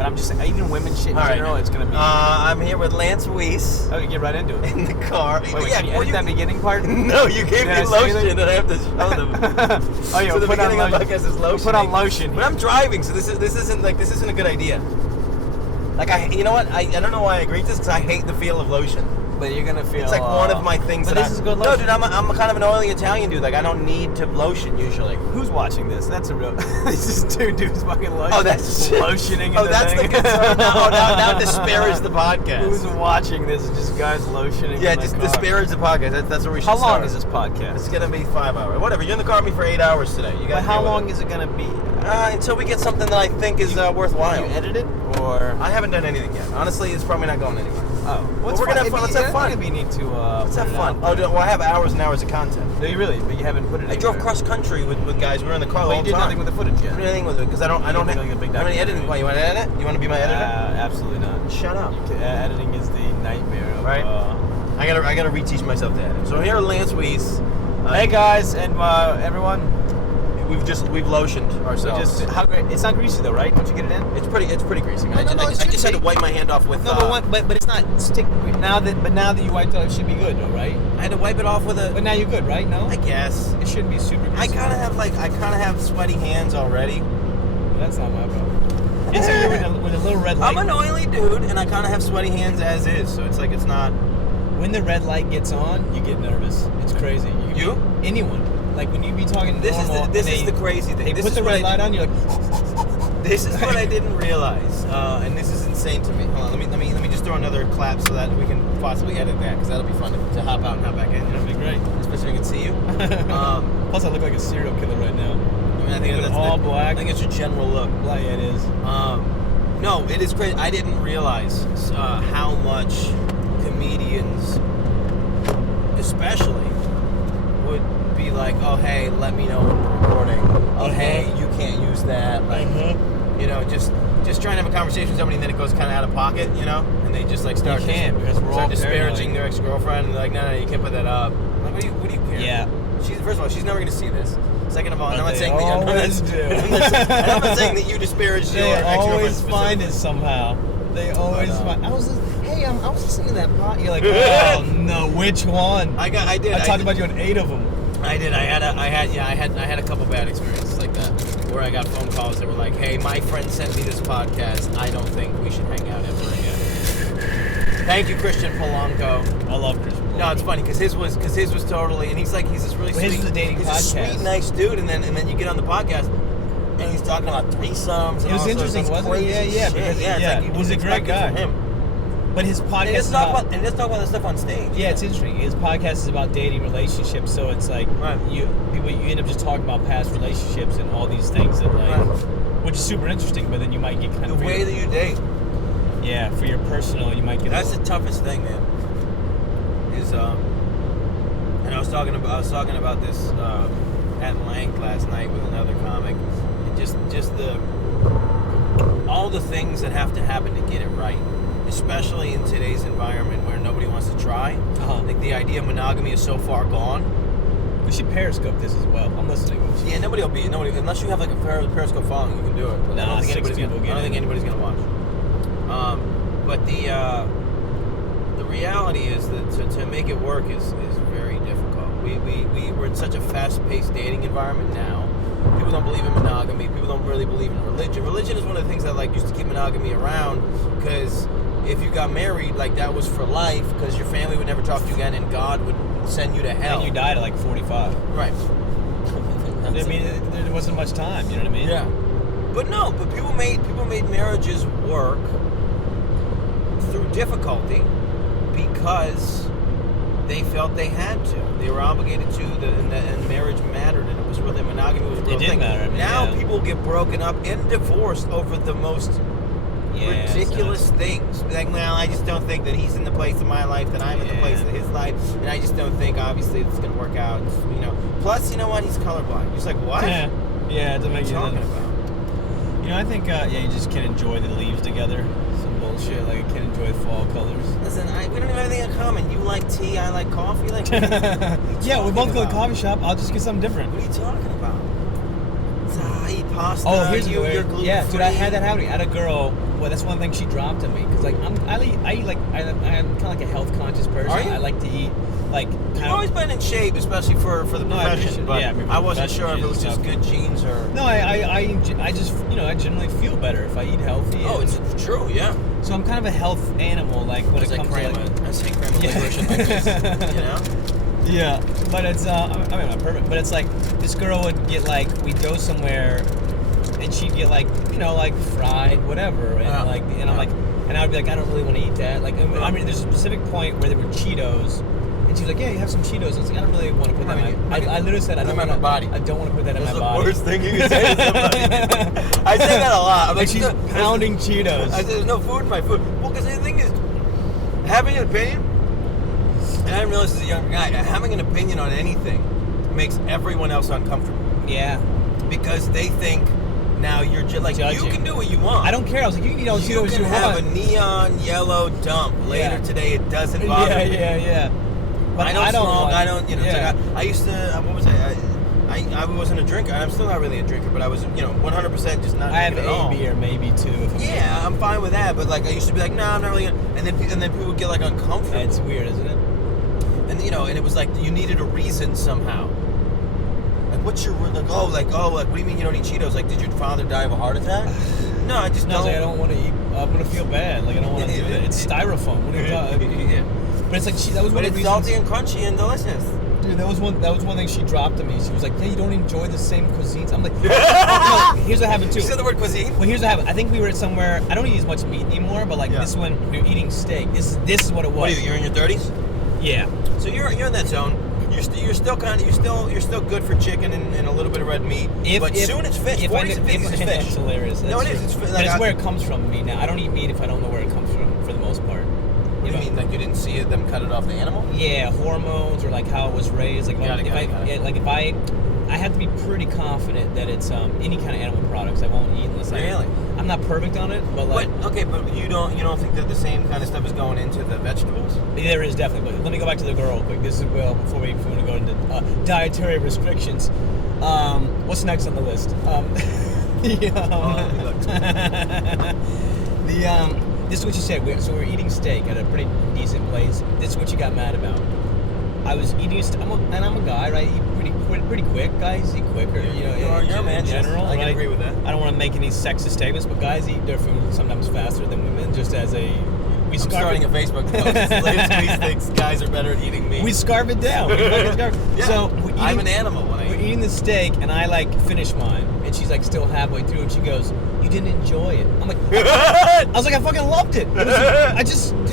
But I'm just saying, even women shit in All right. general, it's going to be... I'm here with Lance Weiss. Oh, you get right into it. In the car. Wait, can you edit that beginning part? No, you gave me lotion and I have to show them. Oh, yeah, so the put on beginning of the lotion. podcast is lotion. Put on lotion. But I'm driving, so this isn't a good idea. Like, you know what? I don't know why I agreed to this, because I hate the feel of lotion. But you're gonna feel... It's like one of my things but that this is good lotion. No, dude, I'm kind of an oily Italian dude. Like, I don't need to lotion, usually. Who's watching this? That's a real... This is two dudes fucking lotion. Oh, that's... Lotioning Oh, that's the concern. Now disparage the podcast. Who's watching this? Just guys lotioning Yeah, in my just car. disparage the podcast. That's where we should How long start. is this podcast? It's going to be 5 hours. Whatever, you're in the car with me for 8 hours today. You But how long is it going to be? Until we get something that I think is worthwhile. You edit it? Or... I haven't done anything yet. Honestly, it's probably not going anywhere. Oh. Well, we're going to have fun. Let's have fun. Maybe need to... Let's have fun. Oh, well, I have hours and hours of content. No, you really? But you haven't put it I drove cross country with guys. We were in the car But all you the did time. nothing with the footage yet. I didn't do anything with it because I don't have any editing. Why, you want to edit it? You want to be my editor? Absolutely not. Shut up. Editing is the nightmare of... Right. I gotta reteach myself to edit. So I'm here with Lance Weiss. Hey guys and everyone. We've lotioned ourselves. It's not greasy though, right? Don't you get it in? It's pretty greasy. No, I just had to wipe my hand off with. No, but it's not stick. Now that you wiped it off, it should be good though, right? I had to wipe it off with a. But now you're good, right? No. I guess it shouldn't be super greasy. I kind of have sweaty hands already. Well, that's not my problem. It's like you're with a little red light. I'm an oily dude, and I kind of have sweaty hands as is, so it's like it's not. When the red light gets on, you get nervous. It's crazy. Anyone. Like when you be talking this normal, is the crazy thing. They put the red light on, you're like. This is what I didn't realize, and this is insane to me. Hold on, let me just throw another clap so that we can possibly edit that, because that'll be fun to hop out and hop back in. That'd be great, especially if we can see you. Plus, I look like a serial killer right now. I mean, I think that's all black. I think it's your general look. Black, yeah, it is. No, it is crazy. I didn't realize how much comedians, especially, would be like, oh hey, let me know when we're recording. Oh hey, you can't use that. Like, you know, just trying to have a conversation with somebody, and then it goes kind of out of pocket, you know, and they just like start because we're all disparaging their ex-girlfriend, and they're like, no, you can't put that up. I'm like, what do you care? Yeah. First of all, she's never gonna see this. Second of all, I'm not saying that you disparaged your ex-girlfriend. They always find it somehow. They always find. I was listening to that pod. You're like, oh no, which one? I did. I talked about you on 8 of them. I did. I had a couple bad experiences like that, where I got phone calls that were like, "Hey, my friend sent me this podcast. I don't think we should hang out ever again." Thank you, Christian Polanco. I love Christian Polanco. No, it's funny because his was totally, and he's this really sweet. His was a dating podcast. He's a sweet, nice dude, and then you get on the podcast, and he's talking about threesomes. And it was interesting, wasn't it? Yeah. It was a great guy. Him. But his podcast and let's talk about the stuff on stage. Yeah, it's interesting. His podcast is about dating relationships, so it's like you end up just talking about past relationships and all these things that which is super interesting. But then you might get kind of the way that you date. Yeah, for your personal, you might get. That's the toughest thing, man. Is and I was talking about this at length last night with another comic. And just all the things that have to happen to get it right. Especially in today's environment where nobody wants to try. Like the idea of monogamy is so far gone. We should Periscope this as well. I'm listening. Yeah, nobody unless you have like a Periscope following, you can do it. But I don't think anybody's gonna watch. But the reality is that to make it work is very difficult. We're in such a fast-paced dating environment now. People don't believe in monogamy. People don't really believe in religion. Religion is one of the things that used to keep monogamy around, because if you got married, that was for life, because your family would never talk to you again, and God would send you to hell. And you died at 45. Right. I mean, there wasn't much time. You know what I mean? Yeah. But people made marriages work through difficulty because they felt they had to. They were obligated to, and marriage mattered, and it was really, monogamy was a real thing. Matter. I mean, now people get broken up and divorced over the most ridiculous things. Like, well, I just don't think that he's in the place of my life, that I'm in the place of his life, and I just don't think, obviously, it's going to work out. You know. Plus, you know what? He's colorblind. He's like, what? Yeah, it doesn't make sense. What are you talking about? You know, I think, you just can't enjoy the leaves together. Some bullshit, I can't enjoy fall colors. Listen, we don't have anything in common. You like tea, I like coffee. Yeah, we both go to the coffee shop. I'll just get something different. What are you talking about? pasta. Oh, here's a you're weird. Yeah, dude, I had that happening. I had a girl. Well, that's one thing she dropped on me because like I'm kind of like a health conscious person. Are you? I like to eat like. You've always been in shape, especially for the profession. But yeah, I wasn't sure if it was just good genes or. No, I just I generally feel better if I eat healthy. Oh, it's true, yeah. So I'm kind of a health animal, like when it comes to like. I say cram a licorice in my face, you know. Yeah, but it's I mean, not perfect, but it's like this girl would get like we'd go somewhere, and she'd get like like fried whatever, and I'm like, and I would be like, I don't really want to eat that. Like, I mean, there's a specific point where there were Cheetos, and she was like, yeah, you have some Cheetos. And I was like, I don't really want to put that in my. I literally said I don't want my body. I don't want to put that in my body. That's the worst thing you can say to somebody. I say that a lot. I'm like she's pounding Cheetos. I said there's no food in my food. Well, because the thing is, having an opinion. And I didn't realize as a young guy, having an opinion on anything makes everyone else uncomfortable. Yeah. Because they think now you're just like, judging. You can do what you want. I don't care. I was like, you can eat all the Cheetos you want. You can have a neon yellow dump later today. It doesn't bother me. Yeah. But I don't smoke. I don't, Yeah. It's like I used to, what was I wasn't a drinker. I'm still not really a drinker, but I was, 100% just not. I have at all. a beer, maybe two. Yeah, I'm fine with that. But like, I used to be like, nah, I'm not really. And then people would get like uncomfortable. It's weird, isn't it? And and it was like you needed a reason somehow. Like, what's your what do you mean you don't eat Cheetos? Like, did your father die of a heart attack? No, I just don't. Like, I don't want to eat. I'm gonna feel bad. Like I don't want to do it. It's styrofoam. What are you talking? Yeah. But it's like that was one of the reasons. Salty and crunchy and delicious. Dude, that was one thing she dropped to me. She was like, "Hey, you don't enjoy the same cuisines." I'm like, no, here's what happened too. You said the word cuisine? Well, here's what happened. I think we were at somewhere. I don't eat as much meat anymore, but like this one, we were eating steak. This is what it was. What are you? You're in your 30s? Yeah. So you're in that zone. You're still good for chicken and a little bit of red meat. But soon it's fish. 40s and 50s is fish. That's hilarious. No, it is. It's fish. But it's where it comes from. Me now, I don't eat meat if I don't know where it comes from for the most part. You mean like you didn't see them cut it off the animal? Yeah, hormones or like how it was raised. Like if I have to be pretty confident that it's any kind of animal products I won't eat unless I'm not perfect on it, but like. But you don't think that the same kind of stuff is going into the vegetables? There is definitely. But let me go back to the girl real quick. This is before we want to go into dietary restrictions. What's next on the list? This is what you said. So we're eating steak at a pretty decent place. This is what you got mad about. I was eating, and I'm a guy, right? Eat pretty quick. Guys eat quicker. You're a man. In general, I can agree with that. I don't want to make any sexist statements, but guys eat their food sometimes faster than women. Just as I'm starting a Facebook post. Latest thinks guys are better at eating meat. We scarf it down. Yeah. So I'm an animal when I eat. We're eating the steak, and I like finish mine, and she's like still halfway through, and she goes, "You didn't enjoy it." I'm like, I was like, I fucking loved it.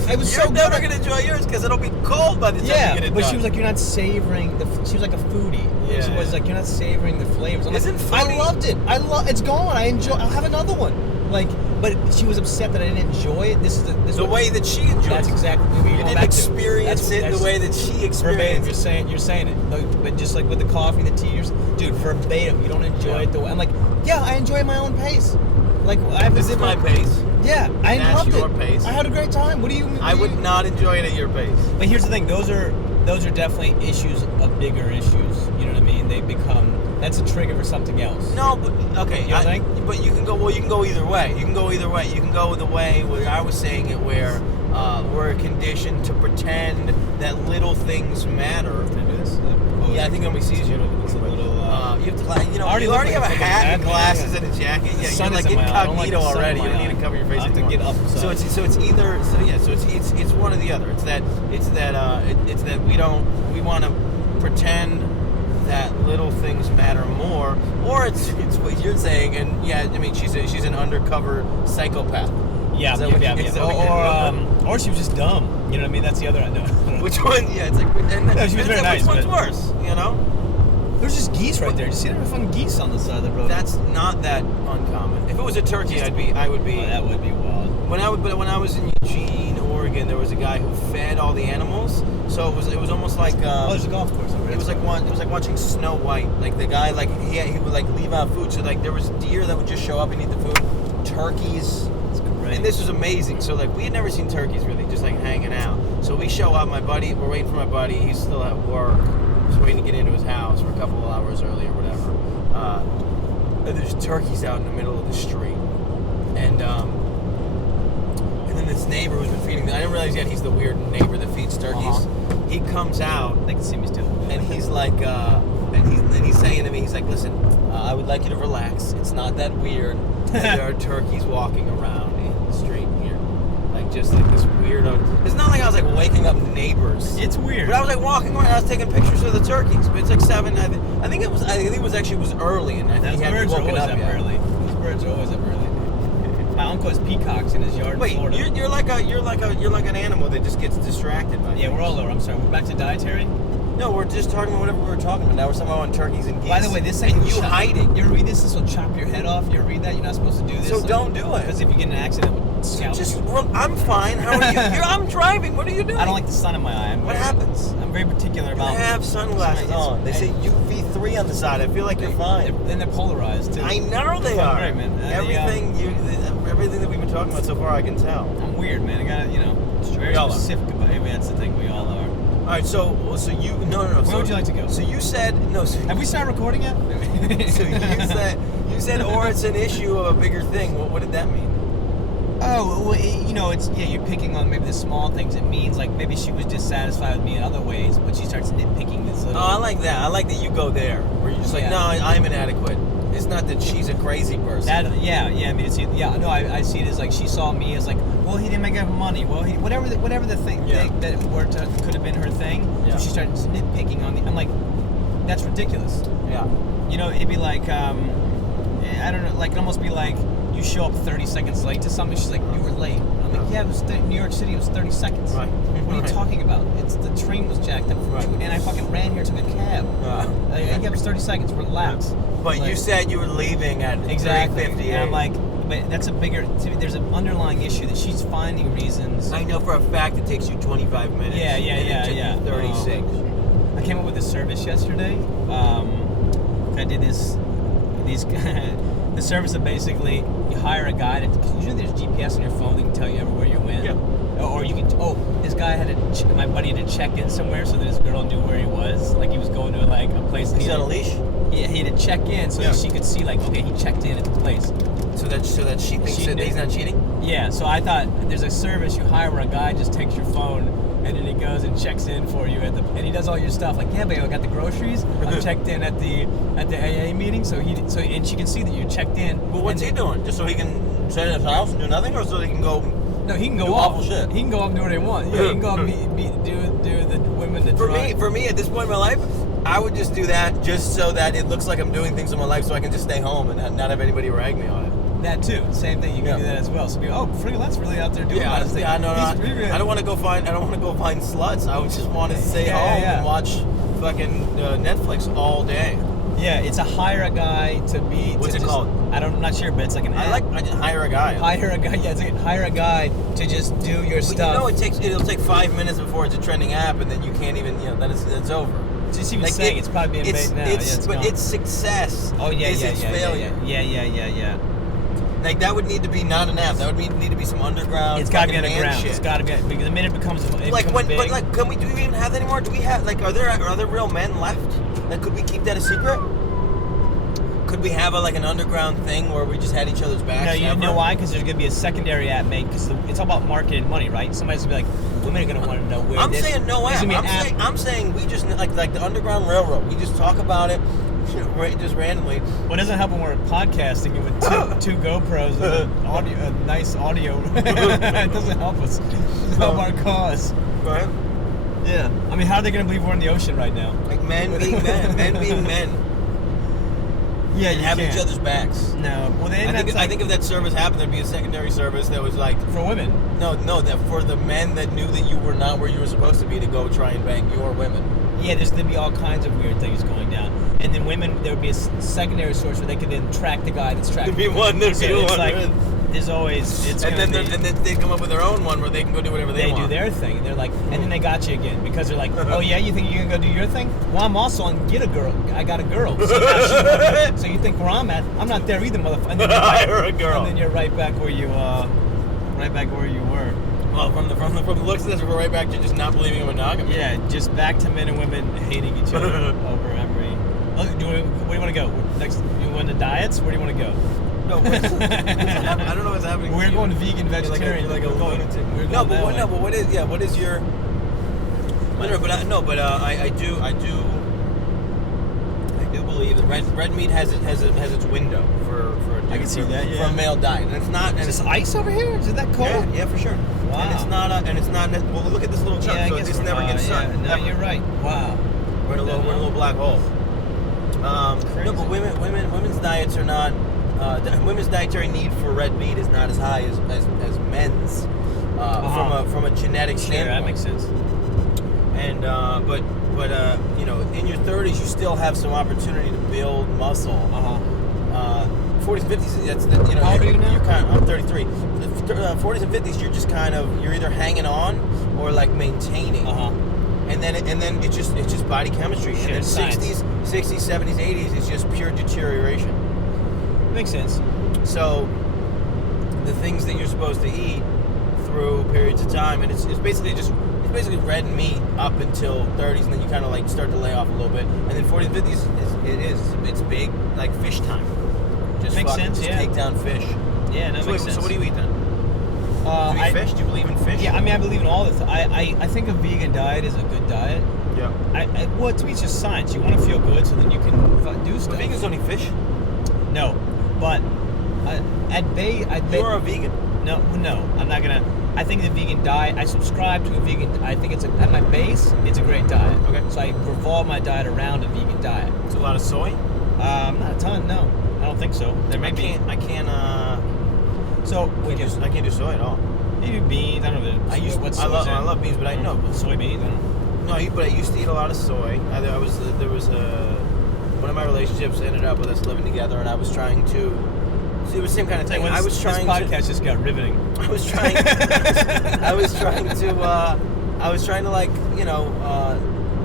It was so good. You're never gonna enjoy yours because it'll be cold by the time you get it done. But she was like, you're not savoring she was like a foodie. Yeah. She was like, you're not savoring the flavors. I'm like, I loved it. It's gone. I'll have another one. Like, but she was upset that I didn't enjoy it. This is the way that she enjoyed it. That's exactly what you didn't experience it the way that she experienced it. You're saying it. But just like with the coffee, the tea, dude, verbatim, you don't enjoy it the way. I'm like, yeah, I enjoy my own pace. Like, this is my pace. Yeah, I loved it. That's your pace. I had a great time. What do you mean? I would not enjoy it at your pace. But here's the thing. Those are definitely issues of bigger issues. You know what I mean? They become. That's a trigger for something else. No, but okay. You know what I think? But you can go. Well, you can go either way. You can go the way where I was saying it, where we're conditioned to pretend that little things matter. Can I do this? Yeah, I think nobody sees you. It's a little. You have to, you already have a hat and glasses and a jacket. Yeah, you're like incognito already. You don't need to cover your face. I have to get up. So it's either. So it's one or the other. It's that we want to pretend that little things matter more, or it's what you're saying, and yeah, I mean she's an undercover psychopath. Yeah. Or she was just dumb. You know what I mean? That's the other. I know. Which one? Yeah, it's like. No, she was very nice. Which one's worse? You know? There's just geese right there. Did you see there were fucking geese on the side of the road? That's not that uncommon. If it was a turkey, I would be. Oh, that would be wild. When I was in Eugene, Oregon, there was a guy who fed all the animals. So it was almost like. There's a golf course over there. It was like watching Snow White. Like the guy, like he would like leave out food. So like there was deer that would just show up and eat the food. Turkeys. That's great. And this was amazing. So like we had never seen turkeys really, just like hanging out. So we show up. We're waiting for my buddy. He's still at work. Just waiting to get into his house for a couple of hours early or whatever. there's turkeys out in the middle of the street, and then this neighbor who's been feeding them. I didn't realize yet he's the weird neighbor that feeds turkeys. He comes out. They can see me still. And he's like, and he's saying to me, he's like, listen, I would like you to relax. It's not that weird. There are turkeys walking around in the street here, like just like this weirdo. It's not like I was like waking up neighbors. It's weird. But I was like walking around. I was taking pictures of the turkeys. But it's like 7. I think it was early, and I think he hadn't woken up yet. Early. These birds are always up early. My uncle has peacocks in his yard in Florida. Wait, you're like an animal that just gets distracted by Yeah, we're all over. I'm sorry. We're back to dietary? No, we're just talking about whatever we were talking about. Now we're talking about turkeys and geese. By the way, this thing you hiding. You ever read this? This will chop your head off. You ever read that? You're not supposed to do this. So don't do it. Because if you get in an accident, it will scalp you. Well, I'm fine. How are you? I'm driving. What are you doing? I don't like the sun in my eye. What happens? I'm very particular about. You have sunglasses on. They say UV3 on the side. I feel like you're fine. And they're polarized too. I know they are. Great, man. Everything that we've been talking about so far, I can tell. I'm weird, man. I got very specific about. Anyway, that's the thing. We all are. All right, so you no. Where would you like to go? So you said no. So have we started recording yet? So you said, or it's an issue of a bigger thing. What did that mean? Oh, well, it's you're picking on maybe the small things. It means like maybe she was dissatisfied with me in other ways, but she starts nitpicking this little. Oh, I like that. I like that you go there, where you're just like, no, I'm inadequate. It's not that she's a crazy person. I mean, I see it as like she saw me as like, well, he didn't make enough money. Well, whatever the thing that could have been her thing. Yeah. So she started nitpicking on me. I'm like, that's ridiculous. Yeah. It'd be like, I don't know, like it'd almost be like you show up 30 seconds late to something. She's like, you were late. I'm like, yeah, it was New York City. It was 30 seconds. Right. What are you talking about? The train was jacked up, and I fucking ran here, took a cab. It was 30 seconds. Relax. But you said you were leaving at exactly. 3:58. And I'm like, but that's there's an underlying issue that she's finding reasons. I know for a fact it takes you 25 minutes. Yeah. It took you 36. I came up with a service yesterday. I did these the service of basically you hire a guy to. Usually there's GPS on your phone that can tell you everywhere you went. Yeah. Or you can. This guy my buddy had to check in somewhere so that his girl knew where he was. Like he was going to like a place. He's on a leash. Yeah, he had to check in so that she could see like, okay, he checked in at the place. So that she thinks that he's not cheating. Yeah. So I thought there's a service you hire where a guy just takes your phone. And then he goes and checks in for you and he does all your stuff. Like, yeah, babe, I got the groceries. I'm checked in at the AA meeting, and she can see that you checked in. Well, what's he doing? Just so he can sit in his house and do nothing, or so he can go? No, he can go do off. Awful shit. He can go off and do what he wants. Yeah, he can go off and do the women that drive. For me, at this point in my life, I would just do that just so that it looks like I'm doing things in my life, so I can just stay home and not have anybody rag me on it. That too. Same thing. You can do that as well. So be Frigolette's really out there doing that. Yeah, I know. I don't want to go find sluts. I would just want to stay home and watch fucking Netflix all day. Yeah, it's a hire a guy to be. What's it called? I'm not sure, but it's like an. I hire a guy. Hire a guy. Yeah, it's like hire a guy to just do your stuff. You know, it'll take 5 minutes before it's a trending app, and then you can't even. Then it's over. Just even saying it's probably being made now. It's success. Oh yeah, it's failure. Yeah. Like that would need to be not an app. That would need to be some underground. It's got to be underground. It's got to be because the minute it becomes big. But do we even have that anymore? Do we have are there real men left? Like, could we keep that a secret? Could we have an underground thing where we just had each other's backs? No, you know why? Because there's gonna be a secondary app made. Because it's all about market and money, right? Somebody's gonna be like, women are gonna want to know where. I'm saying no app. I'm saying we just like the Underground Railroad. We just talk about it. Just randomly. Well, it doesn't help when we're podcasting it with two GoPros and a nice audio. It doesn't help us. It doesn't help our cause. Right? Yeah. I mean, how are they going to believe we're in the ocean right now? Like men being men. Men being men. Yeah, and having each other's backs. No. Well, then I think if that service happened, there'd be a secondary service that was like... For women? No, that for the men that knew that you were not where you were supposed to be to go try and bang your women. Yeah, there's going to be all kinds of weird things going down. And then women, there would be a secondary source where they could then track the guy that's tracking. There'd be one. There's always. And then they come up with their own one where they can go do whatever they want. They do their thing. And they're like, and then they got you again because they're like, oh yeah, you think you're gonna go do your thing? Well, I'm also on Get a Girl. I got a girl. So you think where I'm at? I'm not there either, motherfucker. Hire a girl. And then you're right back where you were. Well, from the looks of this, we're right back to just not believing in monogamy. Yeah, just back to men and women hating each other over every. Where do you want to go? Next, you want the diets? Where do you want to go? No, what's I don't know what's happening. We're going vegan, vegetarian. You're like a lunatic. But what is your? I do believe that red meat has its window for I can see that, yeah. For a male diet, and it's not. And is this ice over here? Is it that cold? Yeah, for sure. Wow. And it's not. Well, look at this little chunk. Yeah, so this never gets sun. Yeah, no, you're right. Wow. We're in a little black hole. No, but women's diets are not. Women's dietary need for red meat is not as high as men's from a genetic standpoint. That makes sense. And but in your 30s you still have some opportunity to build muscle. 40s and 50s, How old are you now? I'm 33. 40s and 50s you're you're either hanging on or like maintaining. And then it's just body chemistry. Sure, and then 60s, 70s, 80s is just pure deterioration. Makes sense. So the things that you're supposed to eat through periods of time, and it's basically red meat up until 30s, and then you kind of like start to lay off a little bit, and then 40s and 50s it's big like fish time. Just makes sense. Just take down fish. Yeah, no, makes sense. So what do you eat then? Do you eat fish? Do you believe in fish? Yeah, I mean, I believe in all the. I think a vegan diet is a good diet. Yeah. Well, to me, it's just science. You want to feel good, so then you can do stuff. But vegans don't eat fish. No, but You're a vegan. No, I'm not gonna. I think the vegan diet. I subscribe to a vegan. I think at my base, it's a great diet. Okay. So I revolve my diet around a vegan diet. It's a lot of soy. Not a ton. No, I don't think so. There may be. I can't. I can't do soy at all. Maybe beans. I don't know. I love beans, but I know soybeans. I don't know. But I used to eat a lot of soy. There was one of my relationships ended up with us living together, and I was trying to. It was the same kind of thing. This podcast just got riveting. I was trying to like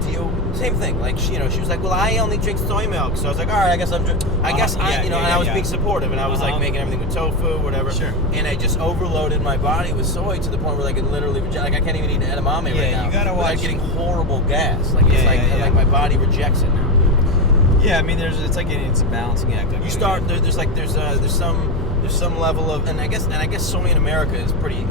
deal. Same thing. Like she was like, well, I only drink soy milk. So I was like, all right, I guess and I was being supportive, and I was like making everything with tofu, whatever. Sure. And I just overloaded my body with soy to the point where like it literally like I can't even eat an edamame right now. You gotta watch. I'm getting horrible gas. Like it's like my body rejects it now. Yeah, I mean, it's a balancing act. You start there's some level of, and I guess soy in America is pretty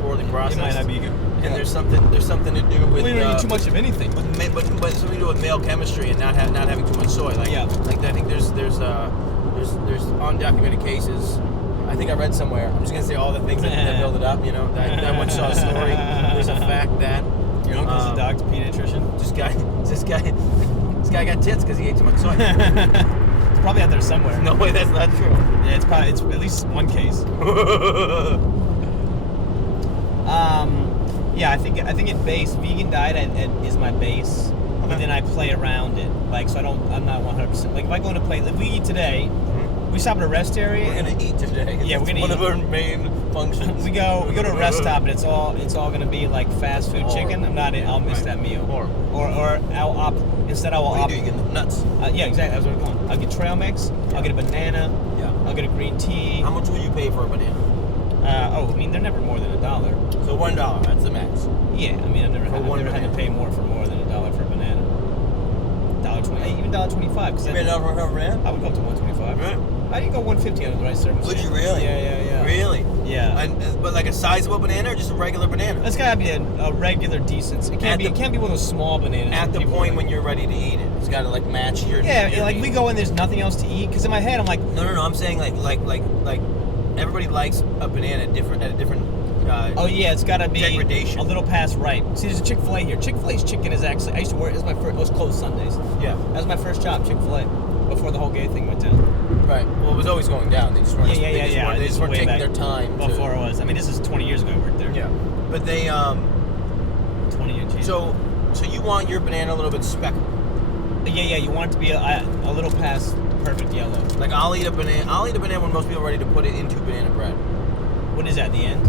poorly processed. It might not be good. And there's something to do with. Well, you don't eat too much of anything. But something to do with male chemistry and not having too much soy. Like I think there's undocumented cases. I think I read somewhere. I'm just gonna say all the things that build it up. I once saw a story. There's a fact that your uncle's a doctor, pediatrician. This guy got tits because he ate too much soy. It's probably out there somewhere. No way, that's not true. Yeah, it's at least one case. Yeah, I think at base, vegan diet is my base, but then I play around it. Like, so I'm not 100%. Like, if I go into play, if we eat today, we stop at a rest area. We're gonna eat today. Yeah, we're gonna eat. One of our main functions. we go to a rest stop, and it's all gonna be like fast food chicken. I'll miss that meal. Or I'll opt. Instead, I will opt. What do you do? You get the nuts? Yeah, exactly. That's what I'm going. I'll get trail mix. I'll get a banana. Yeah. I'll get a green tea. How much will you pay for a banana? I mean, they're never more than $1. So $1, that's the max. Yeah, I mean, I've never had to pay more than $1 for a banana. $1.20, even $1.25. You paid $1 for a banana? I would go up to $1.25. Right. I didn't go $1.50 under the right circumstances. Would you really? Yeah. Really? Yeah. But like a sizable banana or just a regular banana? It's gotta be a regular decent. It can't be one of those small bananas. At the point when you're ready to eat it, it's gotta like match your. Yeah, like we go in, there's nothing else to eat. Because in my head, I'm like. No. I'm saying like everybody likes a banana at a different. Oh yeah, it's gotta be degradation. A little past ripe. See, there's a Chick-fil-A here. Chick-fil-A's chicken is actually. I used to work. It was closed Sundays. Yeah. That was my first job, Chick-fil-A, before the whole gay thing went down. Right. Well, it was always going down. They just weren't. Yeah. They just weren't taking their time. Before it was. I mean, this is 20 years ago. I worked there. Yeah. But they 20 years. So you want your banana a little bit speckled? Yeah. You want it to be a little past perfect yellow. Like I'll eat a banana when most people are ready to put it into banana bread. What is that? The end?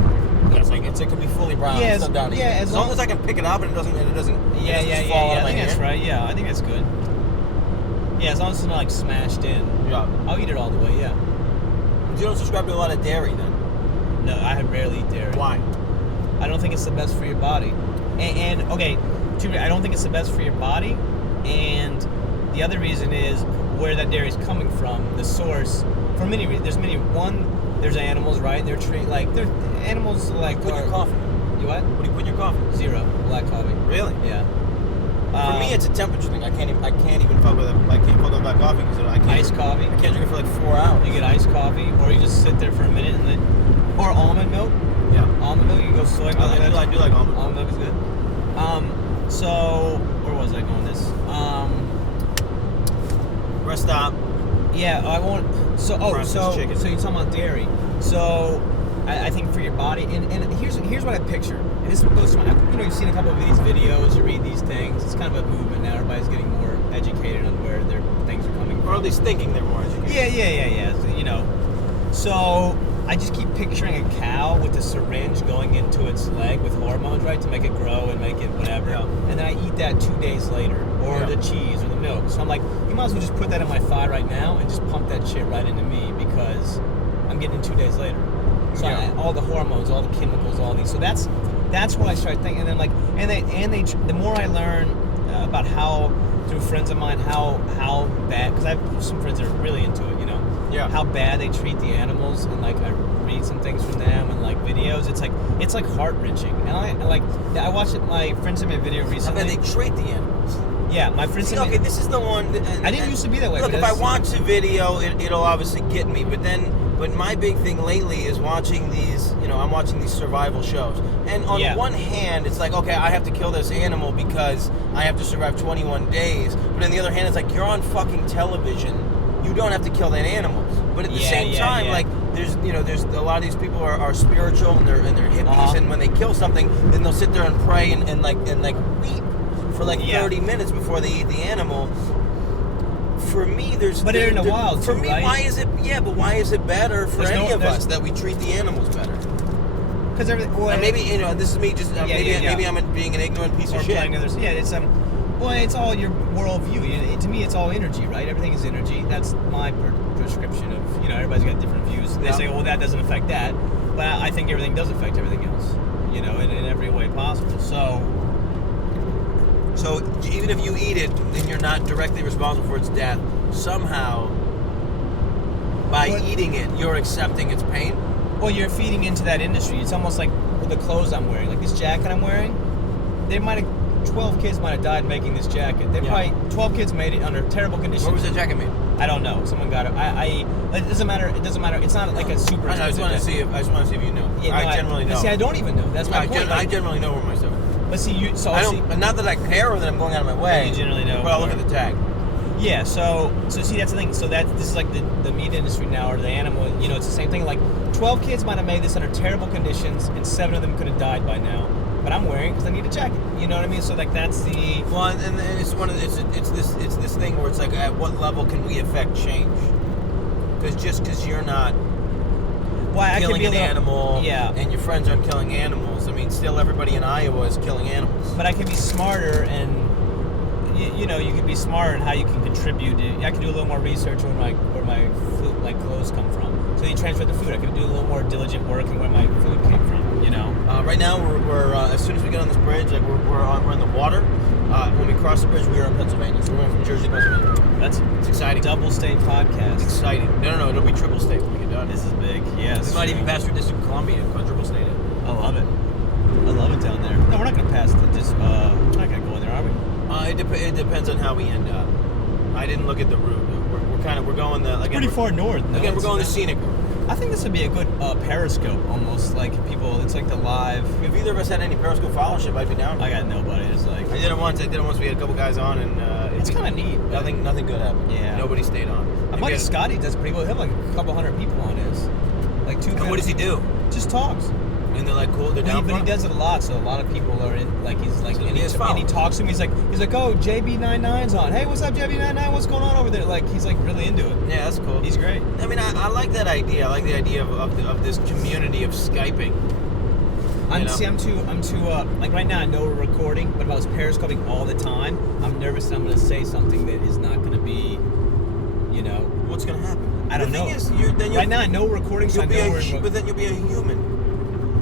Yes, like it could be fully brown. Yeah, down as long as I can pick it up and it doesn't fall out of my I think that's right. Yeah, I think that's good. Yeah, as long as it's not like smashed in. Yeah. I'll eat it all the way. Yeah. You don't subscribe to a lot of dairy then? No, I rarely eat dairy. Why? I don't think it's the best for your body. And okay, I don't think it's the best for your body, and the other reason is where that dairy is coming from, the source. For many reasons, there's many. One, there's animals, right? They're they're animals like. What do you put in your coffee? You what? What do you put in your coffee? 0 black coffee. Really? Yeah. For me, it's a temperature thing. I can't even fuck with it. I can't fuck with black coffee because I can't. Iced coffee. I can't drink it for like 4 hours. You get iced coffee, or you just sit there for a minute and then, or almond milk. Yeah. Almond milk. You go soy milk. I do like almond milk. Almond milk is good. So where was I going with this? Rest stop. Yeah, I want. So so you're talking about dairy. So I think for your body, and here's what I picture. And this goes to my, you've seen a couple of these videos, you read these things. It's kind of a movement now. Everybody's getting more educated on where their things are coming from. Or at least thinking they're more educated. Yeah. So, So I just keep picturing a cow with a syringe going into its leg with hormones, right, to make it grow and make it whatever. Yeah. And then I eat that 2 days later, or the cheese or the milk. So I'm like, you might as well just put that in my thigh right now and just pump that shit right into me because I'm getting it 2 days later. So all the hormones, all the chemicals, all these. So that's what I started thinking. And then like, and they the more I learn about how, through friends of mine, how bad, because I have some friends that are really into it, how bad they treat the animals, and like I read some things from them and like videos. It's like heart wrenching. And I watched it. My friend sent me a video recently. And they treat the animals. Yeah, my friend sent me. Okay, this is the one. I didn't used to be that way. Look, if I watch the video, it'll obviously get me. But my big thing lately is watching these. I'm watching these survival shows. And on one hand, it's like, okay, I have to kill this animal because I have to survive 21 days. But on the other hand, it's like, you're on fucking television. You don't have to kill that animal. But at the same time, like, there's a lot of these people are spiritual and they're hippies, and when they kill something, then they'll sit there and pray and weep for like 30 minutes before they eat the animal. For me, but they're in the wild. For too, me, right? why is it? Yeah, but why is it better for any of us that we treat the animals better? Because maybe this is me just maybe I'm being an ignorant piece of shit. It's it's all your worldview. To me, it's all energy, right? Everything is energy. That's my prescription of everybody's got different views. They say, well, that doesn't affect that, but I think everything does affect everything else. In every way possible. So even if you eat it and you're not directly responsible for its death, somehow by eating it, you're accepting its pain? Well, you're feeding into that industry. It's almost like the clothes I'm wearing. Like this jacket I'm wearing, 12 kids might have died making this jacket. Probably 12 kids made it under terrible conditions. Where was the jacket made? I don't know. Someone got it. It doesn't matter. It's not like a super. I just want to see if you know. Yeah, I generally know. See, I don't even know. That's my point. I generally know where my stuff is. But see, not that I care or that I'm going out of my way. You generally know. But I'll look at the tag. Yeah. So see, that's the thing. So this is like the meat industry now, or the animal. It's the same thing. Like 12 kids might have made this under terrible conditions, and 7 of them could have died by now. But I'm wearing it because I need a jacket. You know what I mean? So like that's the. Well, and it's it's this thing where it's like, at what level can we affect change? Because you're not. Killing an animal, and your friends aren't killing animals. I mean, still everybody in Iowa is killing animals. But I can be smarter, and you can be smarter in how you can contribute. I can do a little more research on where my food, like clothes, come from. So you transfer the food. I can do a little more diligent work on where my food came from. Right now we're as soon as we get on this bridge, like we're in the water. When we cross the bridge, we are in Pennsylvania. So we're going from Jersey to Pennsylvania. It's exciting. Double state podcast. It's exciting. No, it'll be triple state when we get done. This is big. Yes. We might even pass through District of Columbia and quadruple state it. I love it. I love it down there. No, we're not going to pass we're not going to go in there, are we? It depends on how we end up. I didn't look at the route. We're going the. Again, pretty far north. No, we're going the scenic route. I think this would be a good Periscope, almost like people. It's like the live. If either of us had any Periscope followership, I'd be down. I got nobody. It's like I did it once. We had a couple guys on, and it's kind of neat. Nothing good happened. Yeah. Nobody stayed on. My buddy Scotty does pretty well. He'll have like a couple hundred people on his. Like 2. And what does he do? Just talks. And they're like, cool. They're down. But he does it a lot, so a lot of people are in. Like he's like, and he talks to him. He's like, oh, JB99's on. Hey, what's up, JB99? What's going on over there? Like he's like really into it. Yeah, that's cool. He's great. I mean, I like that idea. I like the idea of this community of Skyping. I'm too like right now I know we're recording, but if I was Periscoping all the time, I'm nervous that I'm going to say something that is not going to be, what's going to happen? I don't know. The thing is, right now I know we're recording, so I know but then you'll be a human.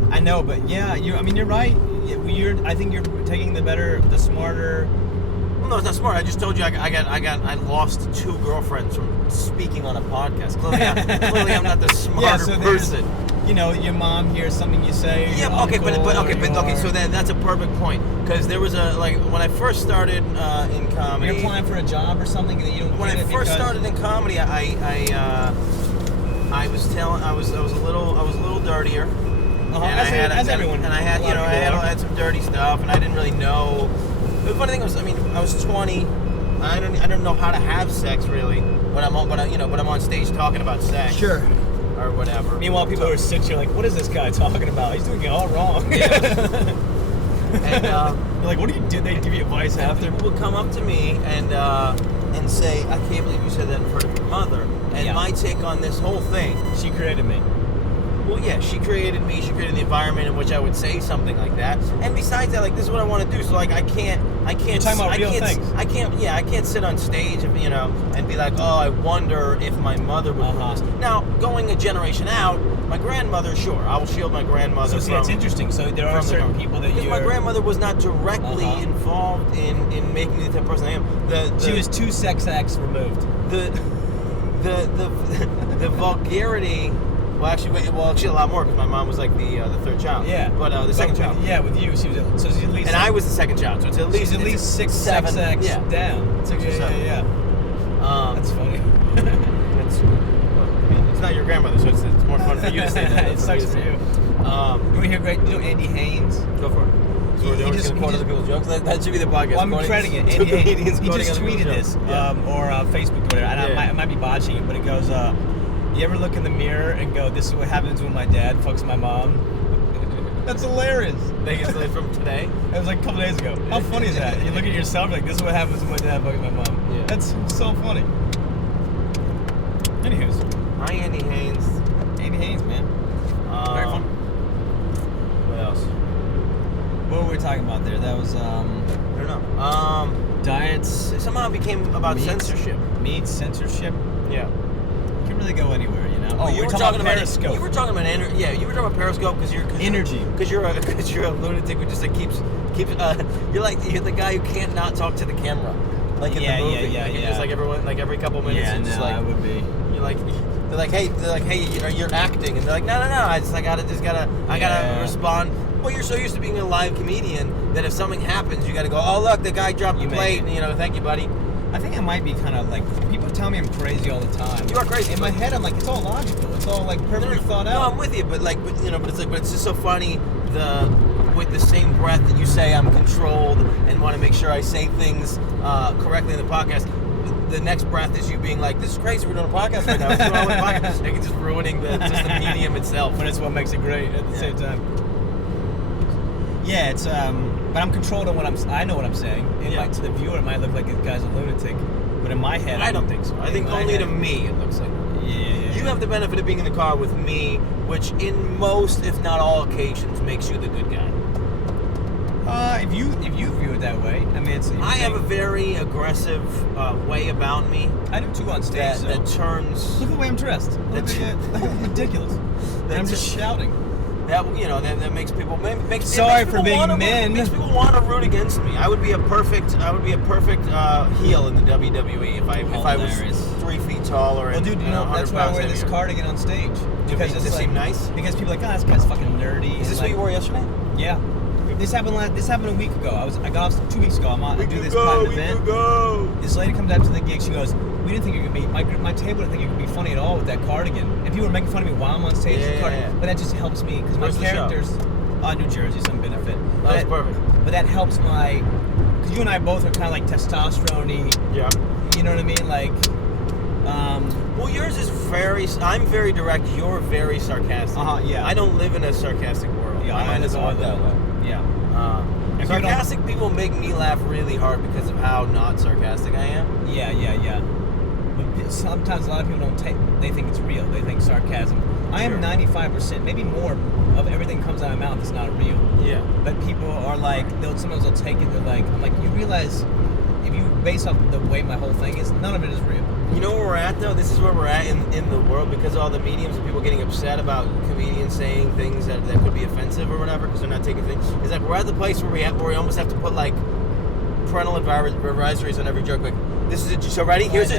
I know, but yeah, you're right. I think you're taking the smarter. Well, no, it's not smart. I just told you I lost 2 girlfriends from speaking on a podcast. Clearly I'm not the smarter person. You know, your mom hears something you say. Yeah, okay, but so that's a perfect point, because there was when I first started in comedy. You're applying for a job or something that you don't. When I first started in comedy, I was a little dirtier. And I had some dirty stuff, and I didn't really know. The funny thing was, I was 20. I don't know how to have sex really, but I'm on stage talking about sex. Sure. Or whatever. Meanwhile, people are 6, you're like, what is this guy talking about? He's doing it all wrong. Yeah. And you're like, what do you do? They give you advice after? People would come up to me and say, I can't believe you said that in front of your mother. And my take on this whole thing. She created me. Well, yeah, she created me. She created the environment in which I would say something like that. And besides that, this is what I want to do. So, I can't. You're talking about real things. I can't sit on stage, and be like, oh, I wonder if my mother would do this. Now, going a generation out, my grandmother, sure, I will shield my grandmother. So, see, that's interesting. So, there are certain people that my grandmother was not directly involved in making me the type of person I am. She was 2 sex acts removed. The vulgarity. Well, actually, a lot more, because my mom was the 3rd child. Yeah. But the second child. Yeah, with you, she was. So she's at least. And I was the second child, so it's at least. She's at least 6, 7 sex down. 6 or 7. Yeah. That's funny. It's not your grandmother, so it's more fun for you to say that. It sucks for you. You want to hear great? You know Andy Haynes? Go for it. So we're just going to quote other people's jokes? That should be the podcast. Well, I'm crediting it. Andy Haynes. He just tweeted this, or Facebook, whatever. And I might be botching it, but it goes. You ever look in the mirror and go, this is what happens when my dad fucks my mom? That's hilarious. It's from today? It was a couple days ago. How funny is that? You look at yourself like, this is what happens when my dad fucks my mom. Yeah. That's so funny. Anywho's. Hi, Andy Haynes. Andy Haynes, man. Very fun. What else? What were we talking about there? That was, I don't know. Diets. Somehow it became about censorship. Meat, censorship. Yeah. Really go anywhere, you know. Oh, you were talking about Periscope. You were talking about Periscope because you're energy. Because you're a lunatic who just keeps. You're the guy who can't not talk to the camera, in the movie. Just everyone, every couple minutes. Yeah, no, I would be. They're like, hey, you're acting, and they're like, no, I gotta respond. Well, you're so used to being a live comedian that if something happens, you gotta go, oh look, the guy dropped the plate, and thank you, buddy. I think I might be kind of people tell me I'm crazy all the time. You are crazy. In my head, I'm like, it's all logical. It's all perfectly thought out. No, I'm with you, but it's just so funny with the same breath that you say I'm controlled and want to make sure I say things correctly in the podcast. The next breath is you being like, this is crazy. We're doing a podcast right now. What's wrong with the podcast? Like, it's just ruining the medium itself. But it's what makes it great at the same time. Yeah, it's but I'm controlled on I know what I'm saying. To the viewer, it might look like the guy's a lunatic, but in my head, I don't think so. I think only to me it looks like that. Yeah. You have the benefit of being in the car with me, which in most, if not all occasions, makes you the good guy. If you view it that way, I have a very aggressive way about me. I do too on stage. That turns. Look at the way I'm dressed. Ridiculous. I'm just shouting. That makes people. Sorry for being men. Makes people want to root against me. I would be a perfect heel in the WWE if I was 3 feet taller. Well, dude, that's why I wear this cardigan on stage because it seems nice. Because people are like, this guy's fucking nerdy. Is this what you wore yesterday? Yeah. This happened a week ago. I got off 2 weeks ago. I do this private event. This lady comes up to the gig. She goes, we didn't think you could be, my table didn't think you could be funny at all with that cardigan. And people were making fun of me while I'm on stage. But that just helps me because my characters on New Jersey, some benefit. That's perfect. But that helps because you and I both are kind of like testosterone-y. Yeah. You know what I mean? Well, yours is I'm very direct. You're very sarcastic. Yeah. I don't live in a sarcastic world. Yeah, mine doesn't work that way. Yeah. Sarcastic people make me laugh really hard because of how not sarcastic I am. Yeah. But sometimes a lot of people they think it's real. They think sarcasm. I am 95%, maybe more, of everything that comes out of my mouth is not real. Yeah. But people are like, sometimes they'll take it, I'm like, you realize if you base off the way my whole thing is, none of it is real. You know where we're at, though? This is where we're at in the world because of all the mediums and people getting upset about comedians saying things that could be offensive or whatever because they're not taking things. It's like we're at the place where we almost have to put parental advisories on every joke. Like, this is so ready. Here's a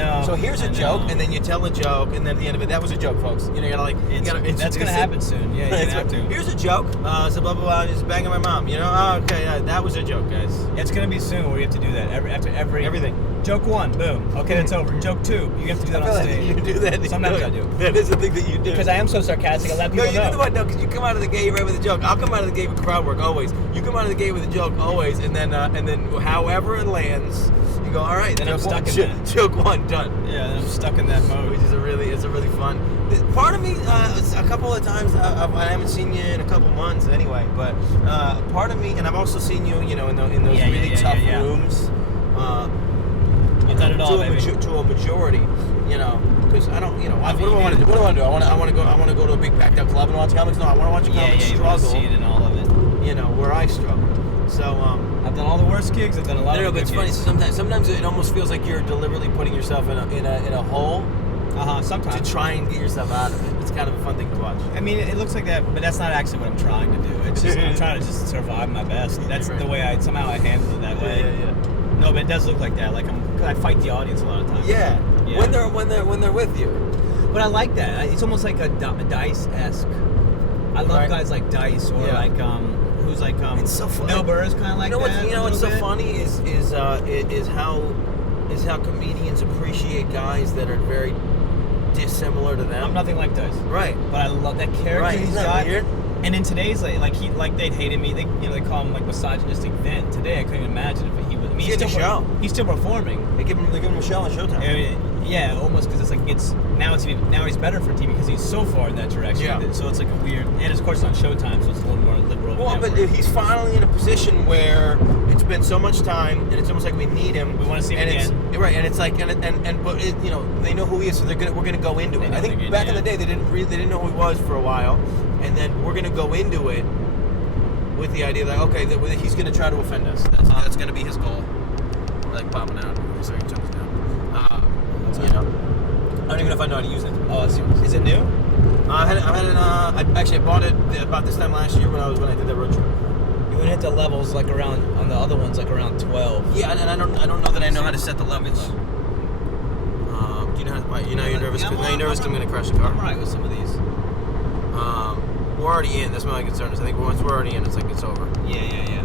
joke, and then you tell a joke, and then at the end of it, that was a joke, folks. You know, you gotta like. That's gonna happen soon. Yeah, you have to. Here's a joke. So blah blah blah. Just banging my mom. You know. Oh, okay, that was a joke, guys. It's gonna be soon where you have to do that after everything. Joke 1, boom. Okay, that's over. Joke 2, you have to do that on stage. You do that. Sometimes I do. That is the thing that you do. Because I am so sarcastic. A lot of people know. No, because you come out of the gate right with a joke. I'll come out of the gate with crowd work always. You come out of the gate with a joke always, and then however it lands, you go, all right. Then I'm stuck in that. Joke 1 done. Yeah, then I'm stuck in that mode. Which is a really fun. Part of me, a couple of times, I haven't seen you in a couple months anyway, but part of me, and I've also seen you, in those really tough rooms. You've done it all, baby. To a majority, because I don't, what do I want to do? What do I want to do? I want to go to a big packed out club and watch comics. No, I want to watch a comic struggle. You want to see it in all of it. Where I struggle. So I've done all the worst gigs. I've done a lot of but good it's funny. gigs. Sometimes it almost feels like you're deliberately putting yourself in a hole. Sometimes to try and get yourself out of it. It's kind of a fun thing to watch. I mean, it looks like that, but that's not actually what I'm trying to do. It's just I'm trying to just survive my best. That's the way I handle it that way. Yeah. No, but it does look like that. Like I fight the audience a lot of times. Yeah. When they're with you. But I like that. It's almost like a Dice-esque. I love guys like Dice or like who's like it's so funny. Bill Burr is kind of like that. What's so funny is how comedians appreciate guys that are very dissimilar to them. I'm nothing like Dice. Right. But I love that character he's got. Weird? And in today's they'd hated me. They call him like misogynistic then. Today I couldn't imagine if he was. I mean, he's still performing. They give him a show on Showtime. Yeah, almost because it's like now he's better for TV because he's so far in that direction. Yeah. So it's like a weird, and of course it's on Showtime, so it's a little more liberal. Well, but he's finally in a position where it's been so much time, and it's almost like we need him. We want to see him again. Right, and it's like, but they know who he is, so we're gonna go into it. I think back in the day they didn't know who he was for a while, and then we're gonna go into it with the idea that okay, that he's gonna try to offend us. That's gonna be his goal. Like popping out. Sorry, chunks down. I don't even know if I know how to use it. Oh, is it new? I bought it about this time last year when I did that road trip. You would hit the levels like around on the other ones like around 12. Yeah, and I don't know that I know how to set the levels. Do you know how? You're nervous. Now you're nervous. I'm gonna crash the car. I'm right with some of these. We're already in. That's my concern. Is I think once we're already in, it's like it's over. Yeah.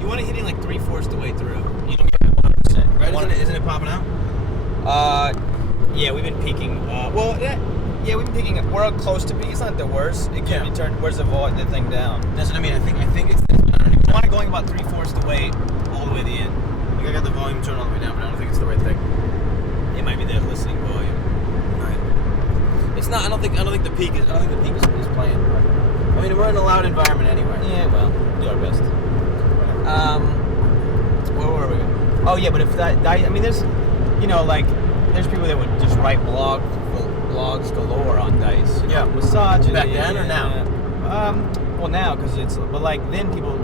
You want to hit it like 3/4 the way through. You don't get 100%. Right? Isn't it popping out? Yeah, we've been peaking. We've been peaking. We're close to peak. It's not the worst. It can be turned. Where's the thing down? That's what I mean. I think it's. You want it going about 3/4 the way, all the way to the end. I think I got the volume turned all the way down, but I don't think it's the right thing. It might be the listening volume. Right. It's not. I don't think the peak is. I don't think the peak is playing. I mean, we're in a loud environment anyway. Yeah. Well, do our best. Where were we? Oh yeah, but if that. I mean, there's people that would just write blogs galore on Dice. Misogyny. Back then or now? Well, now because then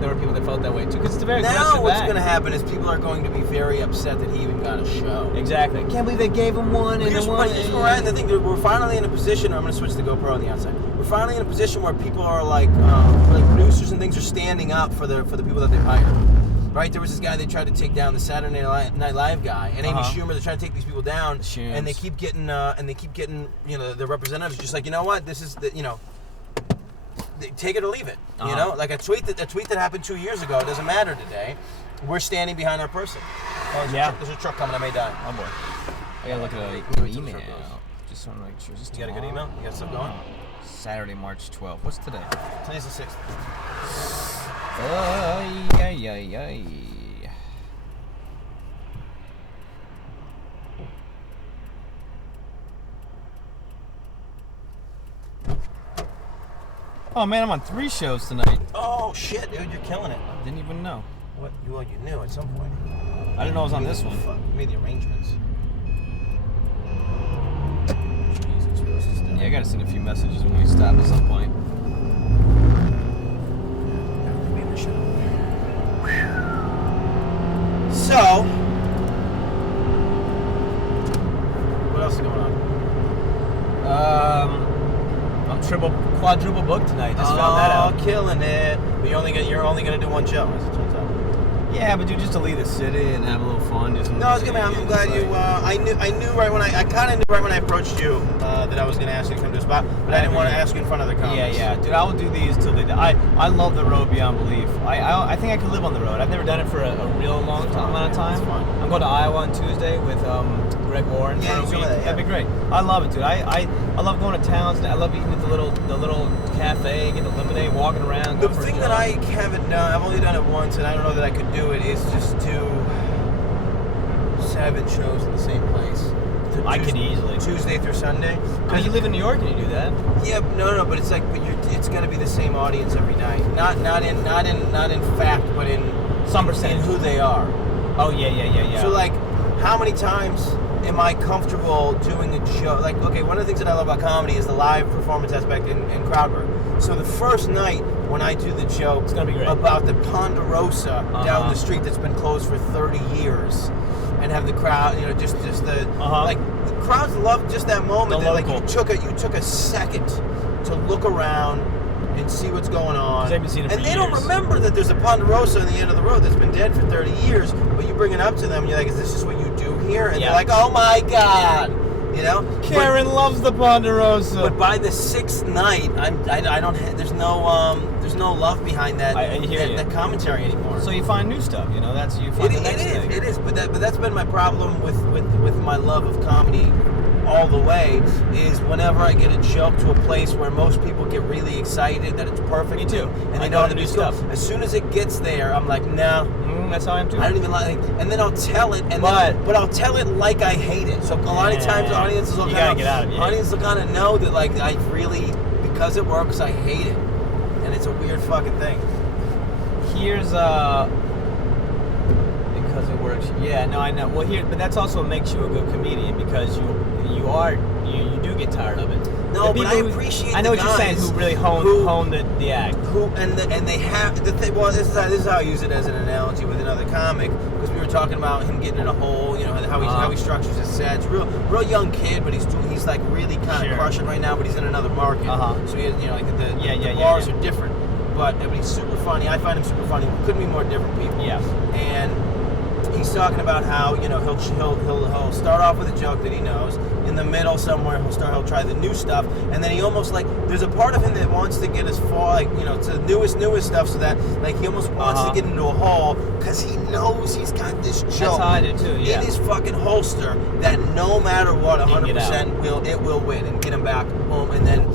there were people that felt that way too because it's a very now what's going to happen is people are going to be very upset that he even got a show. Exactly. Can't believe they gave him one. The thing we're finally in a position. I'm going to switch the GoPro on the outside. We're finally in a position where people are like producers and things are standing up for the people that they've hired. Right, there was this guy they tried to take down, the Saturday Night Live guy, and amyschumer. They're trying to take these people down, and they keep getting, the representatives just like, you know what, this is take it or leave it. Like a tweet that happened 2 years ago. It doesn't matter today. We're standing behind our person. Oh, there's a truck coming. I may die. Oh boy. I gotta look at an email. Just want to make sure. You got a good email? You got stuff going? Saturday, March 12th. What's today? Today's the 6th. Oh man, I'm on 3 shows tonight. Oh shit, dude, you're killing it. Didn't even know. What? Well, you knew at some point. I didn't know I was on this one. You made the arrangements. Yeah, I gotta send a few messages when we stop at some point. So, what else is going on? I'm quadruple booked tonight. Just found that out. Killing it. But you're only gonna do one show, as it turns out. Yeah, but dude, just to leave the city and have a little fun. Just No, it's good, man. I'm glad you. I knew right when I kind of knew right when I approached you that I was going to ask you to come to a spot, but I didn't want to ask you in front of the comics. Yeah, dude, I will do these till they die. I love the road beyond belief. I think I could live on the road. I've never done it for a real long amount of time. It's fun. I'm going to Iowa on Tuesday with Greg Warren for a week. That'd be great. I love it, dude. I love going to towns. And I love eating at the little cafe, get the lemonade, walking around. The thing that I haven't done, I've only done it once, and I don't know that I could do it, is just do 7 shows in the same place. I could easily. Tuesday through Sunday. Because you live in New York and you do that. Yeah, no, but it's like, it's gonna be the same audience every night. Not in fact, but in some percentage. In who they are. Oh yeah. So like, how many times am I comfortable doing a show? Like, okay, one of the things that I love about comedy is the live performance aspect and crowd work. So the first night when I do the joke it's gonna be great. About the Ponderosa down the street that's been closed for 30 years, and have the crowd, just the like the crowds love just that moment. That, like you took a second to look around and see what's going on. They haven't seen it for and they years. don't remember that there's a Ponderosa on the end of the road that's been dead for 30 years, but you bring it up to them and you're like, is this just what you do here? And they're like, oh my God. Karen loves the Ponderosa. But by the 6th night, I don't. There's no love behind that. That commentary anymore. So you find new stuff. That's you find the next thing. It is. But that's been my problem with my love of comedy all the way. Is whenever I get a joke to a place where most people get really excited that it's perfect. Me too. And I know the new stuff. As soon as it gets there, I'm like, no. That's how I am too. I don't even like it. And then I'll tell it, but I'll tell it like I hate it. So a lot of times audiences will kind of know that like I really, because it works, I hate it, and it's a weird fucking thing. Here's because it works. Yeah, no, I know. Well, but that's also what makes you a good comedian, because you do get tired of it. No, but I appreciate. I know what you're saying. Who really honed the act. And they have the thing. Well, this is how I use it as an analogy with another comic, because we were talking about him getting in a hole. How he structures his sets. Real young kid, but he's like really kind of crushing right now. But he's in another market. So he has, the bars are different. But he's super funny. I find him super funny. Couldn't be more different people. Yeah. And he's talking about how he'll start off with a joke that he knows. In the middle somewhere he'll try the new stuff, and then he almost like there's a part of him that wants to get as far to the newest stuff, so that like he almost wants to get into a hole because he knows he's got this joke. That's how I do too. Yeah. In his fucking holster that no matter what 100% will win and get him back home, and then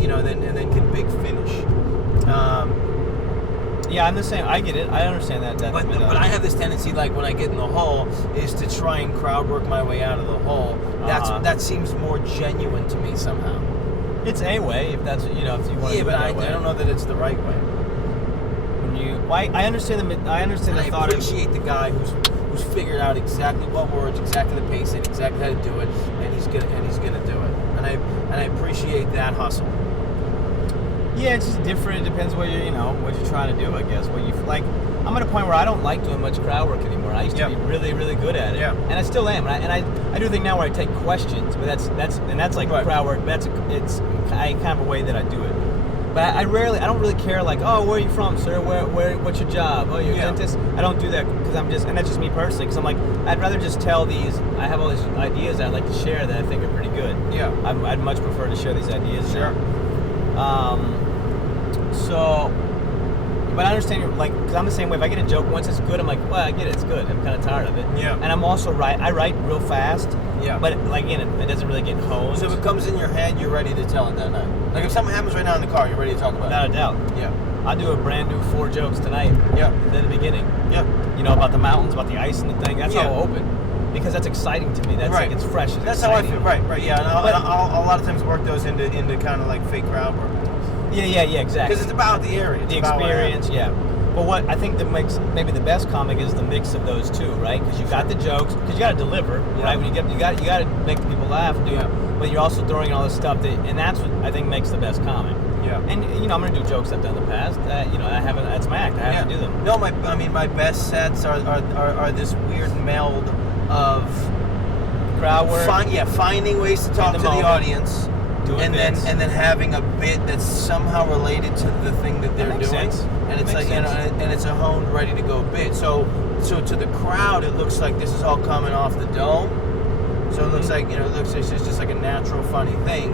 get big finish. Yeah, I'm the same. I get it. I understand that. But I have this tendency, like when I get in the hole, is to try and crowd work my way out of the hole. That seems more genuine to me somehow. It's a way, if that's if you want to do it that way. I don't know that it's the right way. I understand the thought. I appreciate the guy who's figured out exactly what words, exactly the pacing, exactly how to do it, and he's gonna do it. And I appreciate that hustle. Yeah, it's just different. It depends what what you're trying to do, I guess. What you like. I'm at a point where I don't like doing much crowd work anymore. I used to be really, really good at it, and I still am. And I do a thing now where I take questions, but that's like crowd work. It's kind of a way that I do it. But I don't really care like, oh, where are you from, sir? What's your job? Oh, you're a dentist? I don't do that because and that's just me personally. Because I'm like, I'd rather just tell these. I have all these ideas I'd like to share that I think are pretty good. Yeah. I'd much prefer to share these ideas. Sure. But I understand because I'm the same way. If I get a joke once it's good, I'm like, well, I get it, it's good. I'm kind of tired of it. Yeah. And I'm also I write real fast. Yeah. But it doesn't really get honed. So if it comes in your head, you're ready to tell it that night. Like if something happens right now in the car, you're ready to talk about it. Without a doubt. Yeah. I'll do a brand new 4 jokes tonight. Yeah. At the beginning. Yeah. About the mountains, about the ice and the thing. That's how I'll open. Because that's exciting to me. That's like it's fresh. That's exciting. How I feel. Right. Yeah. And I'll a lot of times work those into kind of like fake crowd work. Yeah, exactly. Because it's about the area. The experience, But what I think that makes maybe the best comic is the mix of those two, right? Because you got the jokes, because you got to deliver, right? When you got to make people laugh, but you're also throwing in all this stuff and that's what I think makes the best comic. Yeah. And I'm gonna do jokes I've done in the past. I haven't. That's my act. I have to do them. No, my best sets are this weird meld of crowd work. Finding ways to talk to the audience. and then having a bit that's somehow related to the thing that they're doing. Sense. And it's like, you know, and it's a honed, ready to go bit. So to the crowd, it looks like this is all coming off the dome. So it looks like, you know, it's just like a natural, funny thing,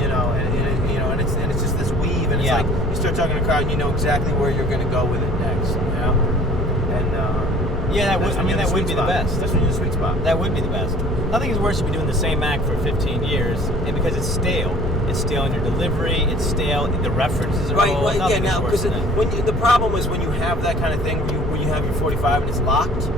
you know, and it's just this weave, and it's like you start talking to the crowd, and you know exactly where you're going to go with it next, you know. And that would be the best. That's when you're the sweet spot. That would be the best. Nothing is worse than doing the same act for 15 years, and because it's stale. It's stale in your delivery. It's stale. The references are old. Right. Yeah. Now, because the problem is when you have that kind of thing where you have your 45 and it's locked.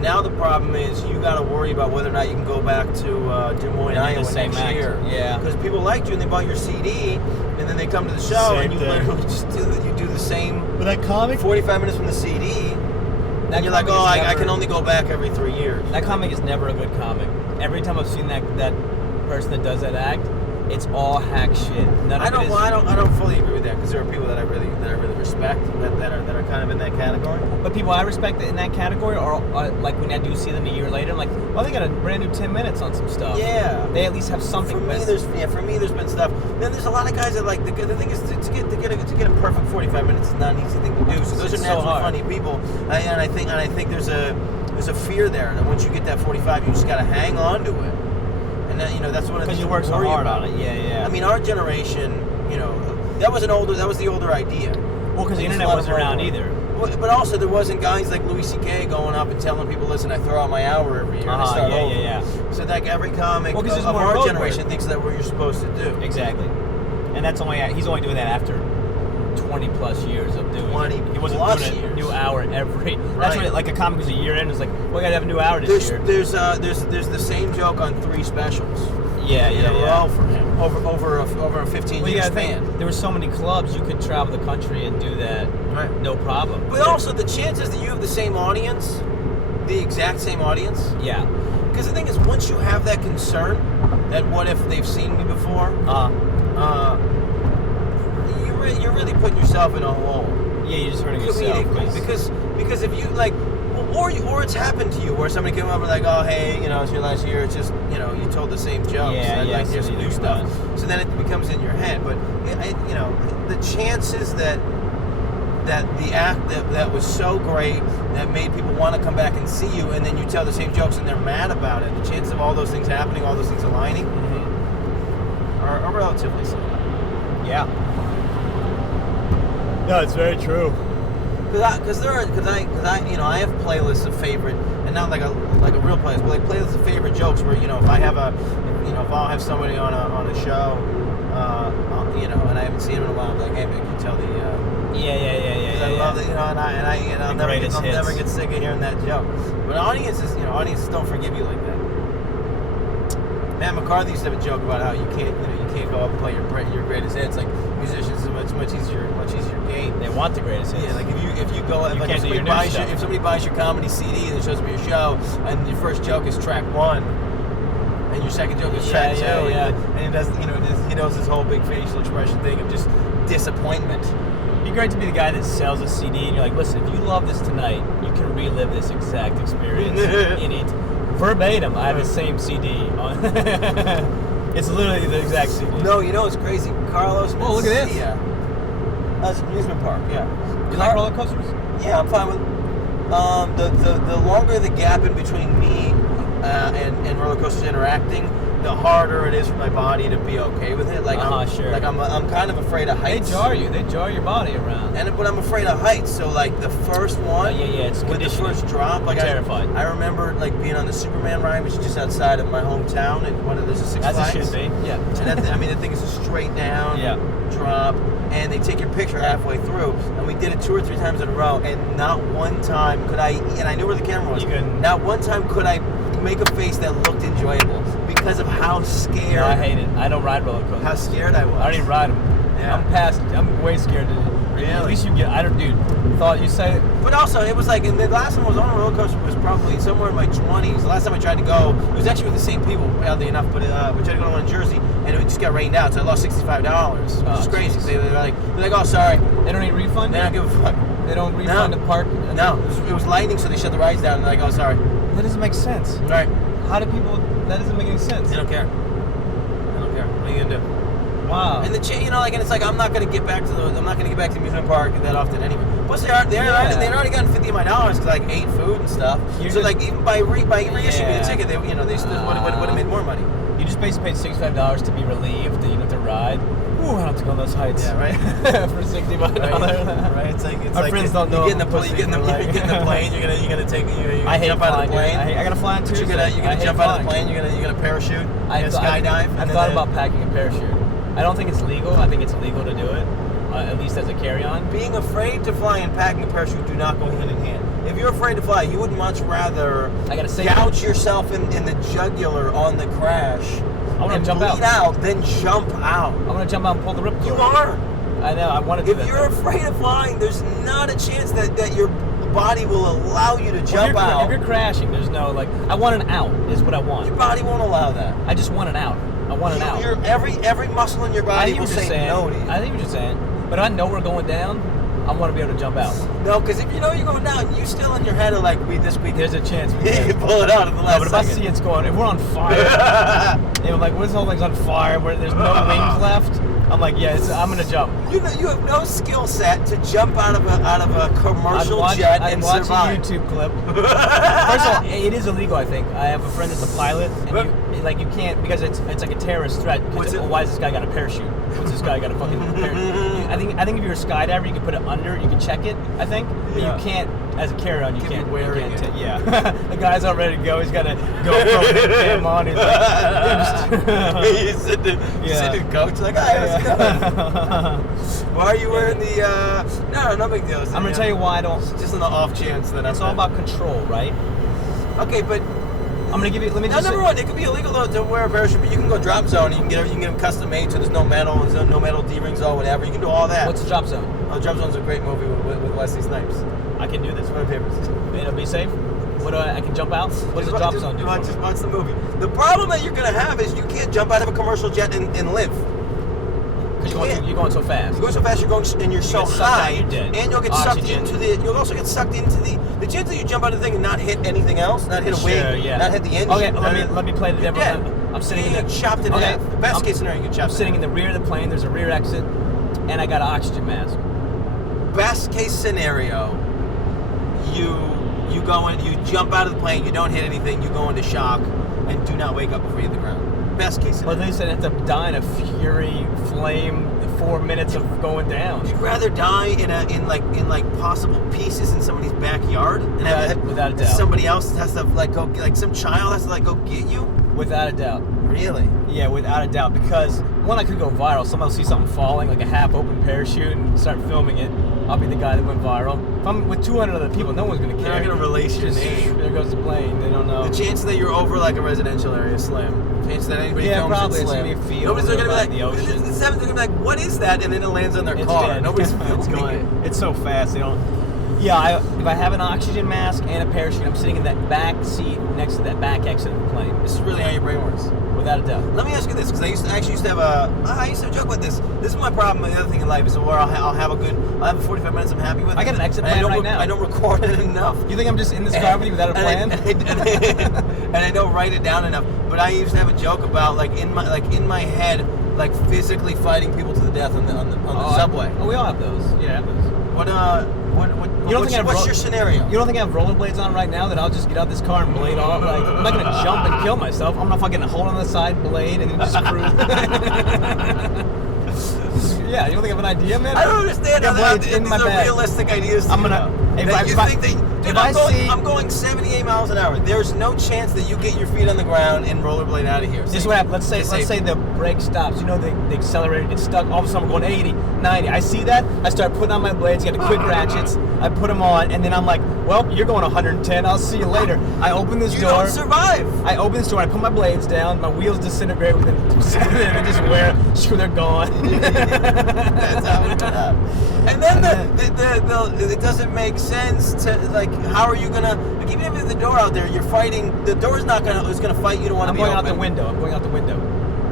Now the problem is you got to worry about whether or not you can go back to Des Moines, Iowa next year. Yeah. Because people liked you and they bought your CD, and then they come to the show and you literally just do the same. But that comic, 45 minutes from the CD. And you're like, oh, I can only go back every 3 years. That comic is never a good comic. Every time I've seen that person that does that act, it's all hack shit. I don't fully agree with that, because there are people that I really respect that are kind of in that category. But people I respect in that category are like when I do see them a year later, I'm like, well, they got a brand new 10 minutes on some stuff. Yeah, they at least have something. For me, there's been stuff. Then there's a lot of guys that like the thing is to get a perfect 45 minutes is not an easy thing to do. So those are naturally funny people, and I think there's a fear there that once you get that 45, you just got to hang on to it. And that, you know, that's one of the things you work so hard on it. Yeah. I mean, our generation, you know, that was the older idea. Well, because the internet wasn't around either. But also, there wasn't guys like Louis C.K. going up and telling people, listen, I throw out my hour every year and I start over. Yeah. So like every comic of our our generation thinks that's what you're supposed to do. Exactly. And that's he's only doing that after 20 plus years of doing 20 it. He wasn't doing years. A new hour every. That's what like a comic was a year in. It's like, well, I gotta have a new hour this year. There's the same joke on 3 specials. Yeah. For him over a 15-year span. There were so many clubs you could travel the country and do that, no problem. But also the chances that you have the same audience, the exact same audience. Yeah. Because the thing is, once you have that concern, that what if they've seen me before, you're really putting yourself in a hole. Yeah, you're just hurting yourself. Because if you like. Or it's happened to you where somebody came up and like, oh, hey, you know, it's your last year. It's just, you know, you told the same jokes. And like, here's some new stuff. So then it becomes in your head. But, you know, the chances that the act that was so great that made people want to come back and see you, and then you tell the same jokes and they're mad about it, the chances of all those things happening, all those things aligning, are relatively slim. Yeah. No, it's very true. Because I you know, I have playlists of favorite, and not like a real playlist, but like playlists of favorite jokes where, you know, if I'll have somebody on a show, you know, and I haven't seen him in a while, I'm like, hey man, can you tell the Yeah. I love it, you know, and I'll never get sick of hearing that joke. But audiences don't forgive you like that. Matt McCarthy used to have a joke about how you can't go up and play your greatest hits. Like musicians, it's much easier game. They want the greatest hits. Yeah, like if you go, if somebody buys your comedy CD and it shows up your show, and your first joke is track 1, and your second joke is track 2, and he does, you know, he knows this whole big facial expression thing of just disappointment. It'd be great to be the guy that sells a CD and you're like, listen, if you love this tonight, you can relive this exact experience in it. Verbatim, I have the same CD on. It's literally the exact CD. No, you know it's crazy. Carlos. Oh, look at this. Yeah. That's an amusement park. Yeah. You like roller coasters? Yeah, I'm fine with it. The longer the gap in between me and roller coasters interacting, the harder it is for my body to be okay with it. Like I'm kind of afraid of heights. They jar your body around. But I'm afraid of heights. So like the first one, it's with the first drop, like I'm terrified. I remember like being on the Superman ride, which is just outside of my hometown, and there's a Six Flags. As it should be. Yeah. And the thing is a straight down drop, and they take your picture halfway through. And we did it 2 or 3 times in a row, and not one time could I. And I knew where the camera was. Not one time could I make a face that looked enjoyable because of how scared. No, I hate it. I don't ride roller coasters. How scared I was. I don't even ride them. Yeah. I'm way scared. Really? At least you get. I don't, dude. Thought you said it. But also, it was like, and the last time I was on a roller coaster was probably somewhere in my 20s. The last time I tried to go, it was actually with the same people, oddly enough. But we tried to go to one in Jersey, and it just got rained out, so I lost $65, which is crazy. They're like, oh, sorry. They don't need refund. They don't give a fuck. They don't refund the park. No, it was lightning, so they shut the rides down. And they're like, oh, sorry. That doesn't make sense. Right. How do people? That doesn't make any sense. They don't care. What are you gonna do? Wow. And and it's like I'm not gonna get back to the amusement park that often anyway. Plus they'd already gotten $50 of my dollars because I ate food and stuff. So like even by reissuing me the ticket, they still would have made more money. You just basically paid $65 to be relieved that you don't have to ride. Ooh, I don't have to go on those heights. Yeah, right. For $65. Right. It's Our friends don't know. You get in the plane. You're gonna take. I hate jump out of the plane. I gotta fly on Tuesday. You're gonna jump out of the plane. You're gonna parachute. Skydive. I've thought about packing a parachute. I don't think it's legal. I think it's illegal to do it, at least as a carry-on. Being afraid to fly and packing a parachute do not go hand in hand. If you're afraid to fly, you would much rather gouge yourself in the jugular on the crash. I want to jump out. Then jump out. I want to jump out and pull the ripcord. You are. I know. I want to do that. If you're afraid of flying, there's not a chance that your body will allow you to jump out. If you're crashing, there's no I want an out. Is what I want. Your body won't allow that. I just want an out. I want an out. Every muscle in your body will say no to you. I think you're just saying. But if I know we're going down, I want to be able to jump out. No, because if you know you're going down, you still in your head are like, this week. There's a chance we can pull it out at the last but if second. I see it's going, if we're on fire, like, this whole thing's on fire, where there's no wings left, I'm like, I'm gonna jump. You have no skill set to jump out of a commercial jet and survive. I'd watch a YouTube clip. First of all, it is illegal. I think I have a friend that's a pilot, and you can't because it's like a terrorist threat. Why has this guy got a parachute? What's this guy got a fucking parachute? I think if you're a skydiver, you can put it under. You can check it. I think, but you can't as a carry-on. You can't wear it. The guy's all ready to go. He's got a GoPro cam on. He's like, he's sitting in coach like, let's go. Why are you wearing the? No big deal. I'm gonna tell you why I don't. Just on the off chance that it's all about control, right? Okay, but I'm gonna give you. Let me just. Number one, it could be illegal to wear a parachute, but you can go drop zone. You can get them custom made, so there's no metal, no metal D-rings or whatever. You can do all that. What's a drop zone? Drop Zone's a great movie with Wesley Snipes. I can do this. One of my favorites. It'll be safe. I can jump out? What does a drop zone do? Just watch the movie. The problem that you're gonna have is you can't jump out of a commercial jet and live. Because you're going so fast. You're going so fast. You're so high, and you'll get sucked into the. You'll also get sucked into the chance that you jump out of the thing and not hit anything else, not hit a wing, not hit the engine. Okay, let me play the devil. I'm sitting in the chopped in half. The best case scenario, you get chopped. I'm sitting in the rear of the plane. There's a rear exit, and I got an oxygen mask. Best case scenario, you go in, you jump out of the plane, you don't hit anything, you go into shock, and do not wake up before you hit the ground. Best case scenario. Well, they said I have to die in a fury flame. 4 minutes of going down. You'd rather die in possible pieces in somebody's backyard and without a doubt. Somebody else has to some child has to go get you? Without a doubt. Really? Yeah, without a doubt. Because one, I could go viral. Someone will see something falling, like a half-open parachute, and start filming it. I'll be the guy that went viral. If I'm with 200 other people, no one's gonna care. They're not gonna release your name. There goes the plane. They don't know. The chance that you're over like a residential area is slim. The chance that anybody films probably. it's slim. Nobody's gonna be like the ocean. The seventh, they're gonna be like, "What is that?" And then it lands on their car. Dead. Nobody's filming it. It's so fast. They don't. Yeah, if I have an oxygen mask and a parachute, I'm sitting in that back seat next to that back exit of the plane. This is really how your brain works. Without a doubt. Let me ask you this, because I used to have a joke about this. This is my problem. The other thing in life is where I'll have a 45 minutes I'm happy with. I got an exit plan right now. I don't record it enough. You think I'm just in this car with you without a plan? And I don't write it down enough. But I used to have a joke about in my head, physically fighting people to the death on the subway. We all have those. Yeah, I have those. What's your scenario? You don't think I have rollerblades on right now that I'll just get out this car and blade off? I'm not gonna jump and kill myself. I'm not fucking hold on the side, blade, and then just cruise. Yeah, you don't think I have an idea, man? I don't understand how these are realistic ideas. I'm going 78 miles an hour. There's no chance that you get your feet on the ground and rollerblade out of here. This is what happens. Let's say the brake stops. You know, the accelerator gets stuck. All of a sudden, I'm going 80, 90. I see that. I start putting on my blades. Get the quick ratchets. I put them on, and then I'm like, well, you're going 110. I'll see you later. I open this door. You don't survive. I open this door. I put my blades down. My wheels disintegrate within 2 seconds. And just wear. They're gone. That's how it up. And then it doesn't make sense to how are you gonna even if the door out there you're fighting the door's not gonna fight you to want to be open. I'm going out the window.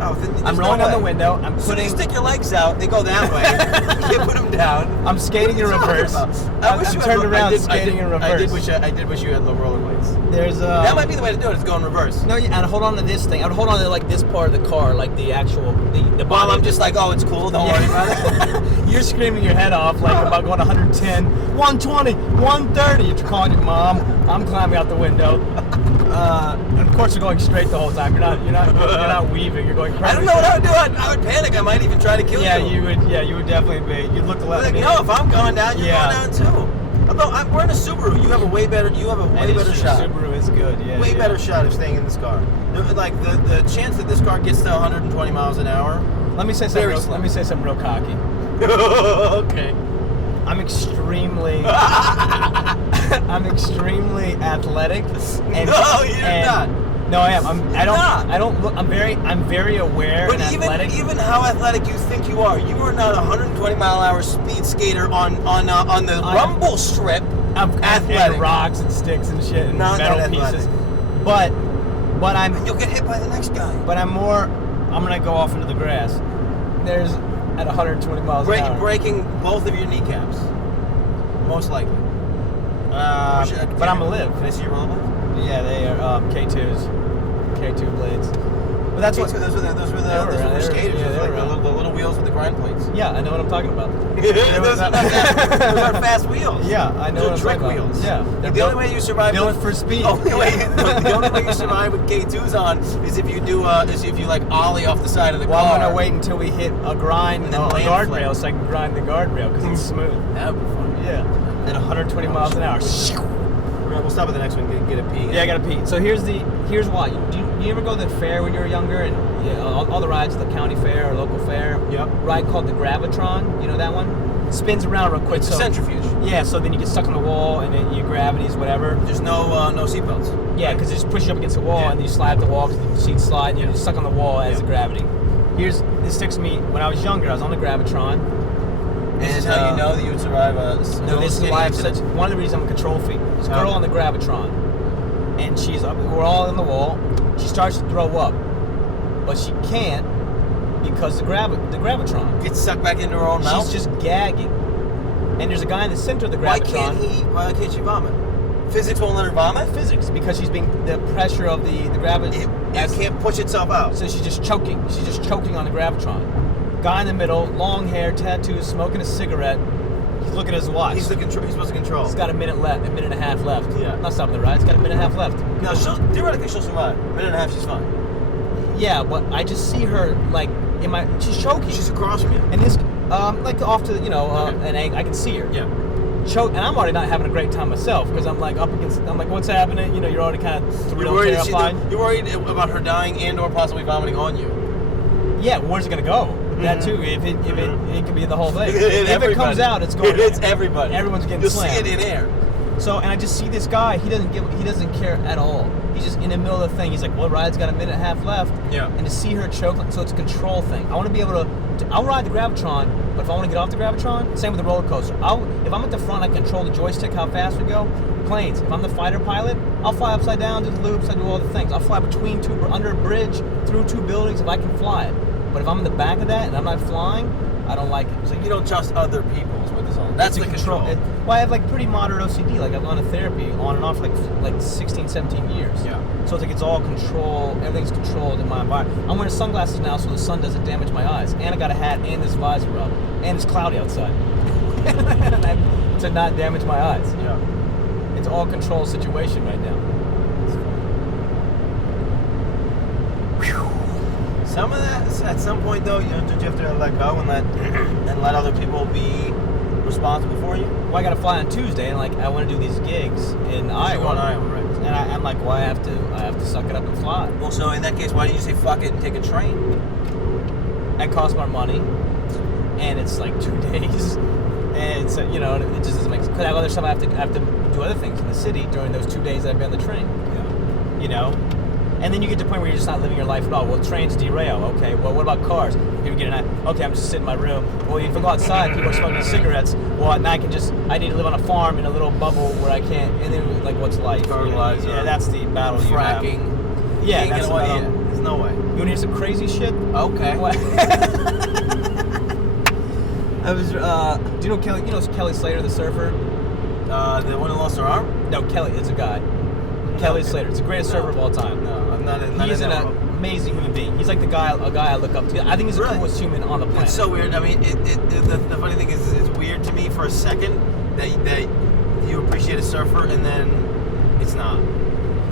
Oh, I'm rolling down the window. I'm So putting. you stick your legs out. They go that way. You can't put them down. I'm skating in reverse. I'm turned around skating in reverse. I did wish you had low rollerblades. There's That might be the way to do it. Is go in reverse. No, yeah, and hold on to this thing. I would hold on to like this part of the car, like the actual the While body. I'm just like, oh, it's cool. Don't worry about it. You're screaming your head off like about going 110, 120, 130. You're calling your mom. I'm climbing out the window. And of course, you're going straight the whole time. You're not weaving. You're going. I don't know what I would do. I would panic. I might even try to kill you. Yeah, you would definitely be. You'd look to let me. No, if I'm going down, you're going down too. Although we're in a Subaru, you have a way better shot. Subaru is good. Yeah, way better shot of staying in this car. Like the chance that this car gets to 120 miles an hour. Let me say something real cocky. Okay. I'm extremely athletic. And, no, you're not. No, I am. I'm very aware but and athletic. Even how athletic you think you are not a 120 mile an hour speed skater on the rumble strip. I'm athletic. And rocks and sticks and shit and metal pieces. But and you'll get hit by the next guy. But I'm gonna go off into the grass. There's at 120 miles an hour. Breaking both of your kneecaps. Most likely. But I'm gonna live. Can I see your rollerblades? Yeah, they are K2 blades. But that's those were skaters. Yeah, Those were like the little wheels with the grind plates. Yeah, I know what I'm talking about. those are fast wheels. Yeah, I know. Those are trick wheels. Yeah, the only way you survive built for speed. The only way you survive with K2s on is if you do like ollie off the side of the car. Well, I'm gonna wait until we hit a grind and then a guardrail so I can grind the guardrail because it's smooth. That would be fun. Yeah, at 120 miles an hour. We'll stop at the next one. Get a pee. Yeah, I gotta pee. So here's why. You ever go to the fair when you were younger and all the rides, the county fair or local fair? Yep. Ride called the Gravitron. You know that one? Spins around real quick. It's a centrifuge. Yeah. So then you get stuck on the wall and then your gravity's whatever. There's no seatbelts. Yeah, because it just pushes you up against the wall and then you slide up the wall because the seats slide and you're stuck on the wall as the gravity. This sticks to me. When I was younger, I was on the Gravitron. This is how you know that you would survive this is why one of the reasons I'm a control freak. This girl on the Gravitron, and she's up. We're all in the wall. She starts to throw up, but she can't because the Gravitron gets sucked back into her own mouth. She's just gagging, and there's a guy in the center of the Gravitron. Why can't she vomit? Physics won't let her vomit. Physics, because she's being the pressure of the gravity. It can't push itself out. So she's just choking. She's just choking on the Gravitron. Guy in the middle, long hair, tattoos, smoking a cigarette. He's looking at his watch. He's supposed to control. He's got a minute and a half left. Yeah. Not stopping the ride. He's got a minute and a half left. No, theoretically she'll survive. A minute and a half, she's fine. Yeah, but I just see her like she's choking. She's across from you. And this, like off to an egg. I can see her. Yeah. Choke, and I'm already not having a great time myself because I'm like up against. I'm like, what's happening? You're already kind of thrilled, terrified. You're worried about her dying and/or possibly vomiting on you. Yeah, where's it gonna go? That too. If it could be the whole thing. If it comes out, it's going. It's everybody. Everyone's getting You'll slammed. see it in air. So, and I just see this guy. He doesn't care at all. He's just in the middle of the thing. He's like, well, ride's got a minute and a half left. Yeah. And to see her choke, so it's a control thing. I want to be able to. I'll ride the Gravitron, but if I want to get off the Gravitron, same with the roller coaster. If I'm at the front, I control the joystick how fast we go. Planes. If I'm the fighter pilot, I'll fly upside down, do the loops, I do all the things. I'll fly between under a bridge, through two buildings if I can fly it. But if I'm in the back of that and I'm not flying, I don't like it. So you don't trust other people is what this all. That's the control. Well, I have like pretty moderate OCD. Like I've gone to therapy on and off for like 16, 17 years. Yeah. So it's like it's all control. Everything's controlled in my environment. I'm wearing sunglasses now so the sun doesn't damage my eyes. And I got a hat and this visor up. And it's cloudy outside. To not damage my eyes. Yeah. It's all control situation right now. Some of that, at some point though, did you have to let go and let other people be responsible for you? Well, I got to fly on Tuesday, and I want to do these gigs in Iowa. You're in Iowa, right? And I'm like, well, I have to suck it up and fly. Well, so in that case, why don't you say fuck it and take a train? That costs more money, and it's like 2 days, and it's it just doesn't make sense. Because I have other stuff I have to do other things in the city during those 2 days I've been on the train. Yeah. And then you get to the point where you're just not living your life at all. Well, trains derail. Okay, well, what about cars? People get okay, I'm just sitting in my room. Well, if I go outside, people are smoking cigarettes. Well, at night I need to live on a farm in a little bubble where I can't, and then, what's life? Fertilizer. Yeah, that's the battle fracking. you have. Yeah, that's the battle. There's no way. You want to hear some crazy shit? Okay. What? I was, do you know Kelly? You know Kelly Slater, the surfer? The one who lost her arm? No, Kelly. It's a guy. Kelly Slater. It's the greatest surfer of all time. No, I'm not in He's that an world. amazing human being. He's like a guy I look up to. I think he's the coolest human on the planet. It's so weird. I mean, the funny thing is, it's weird to me for a second that you appreciate a surfer and then it's not.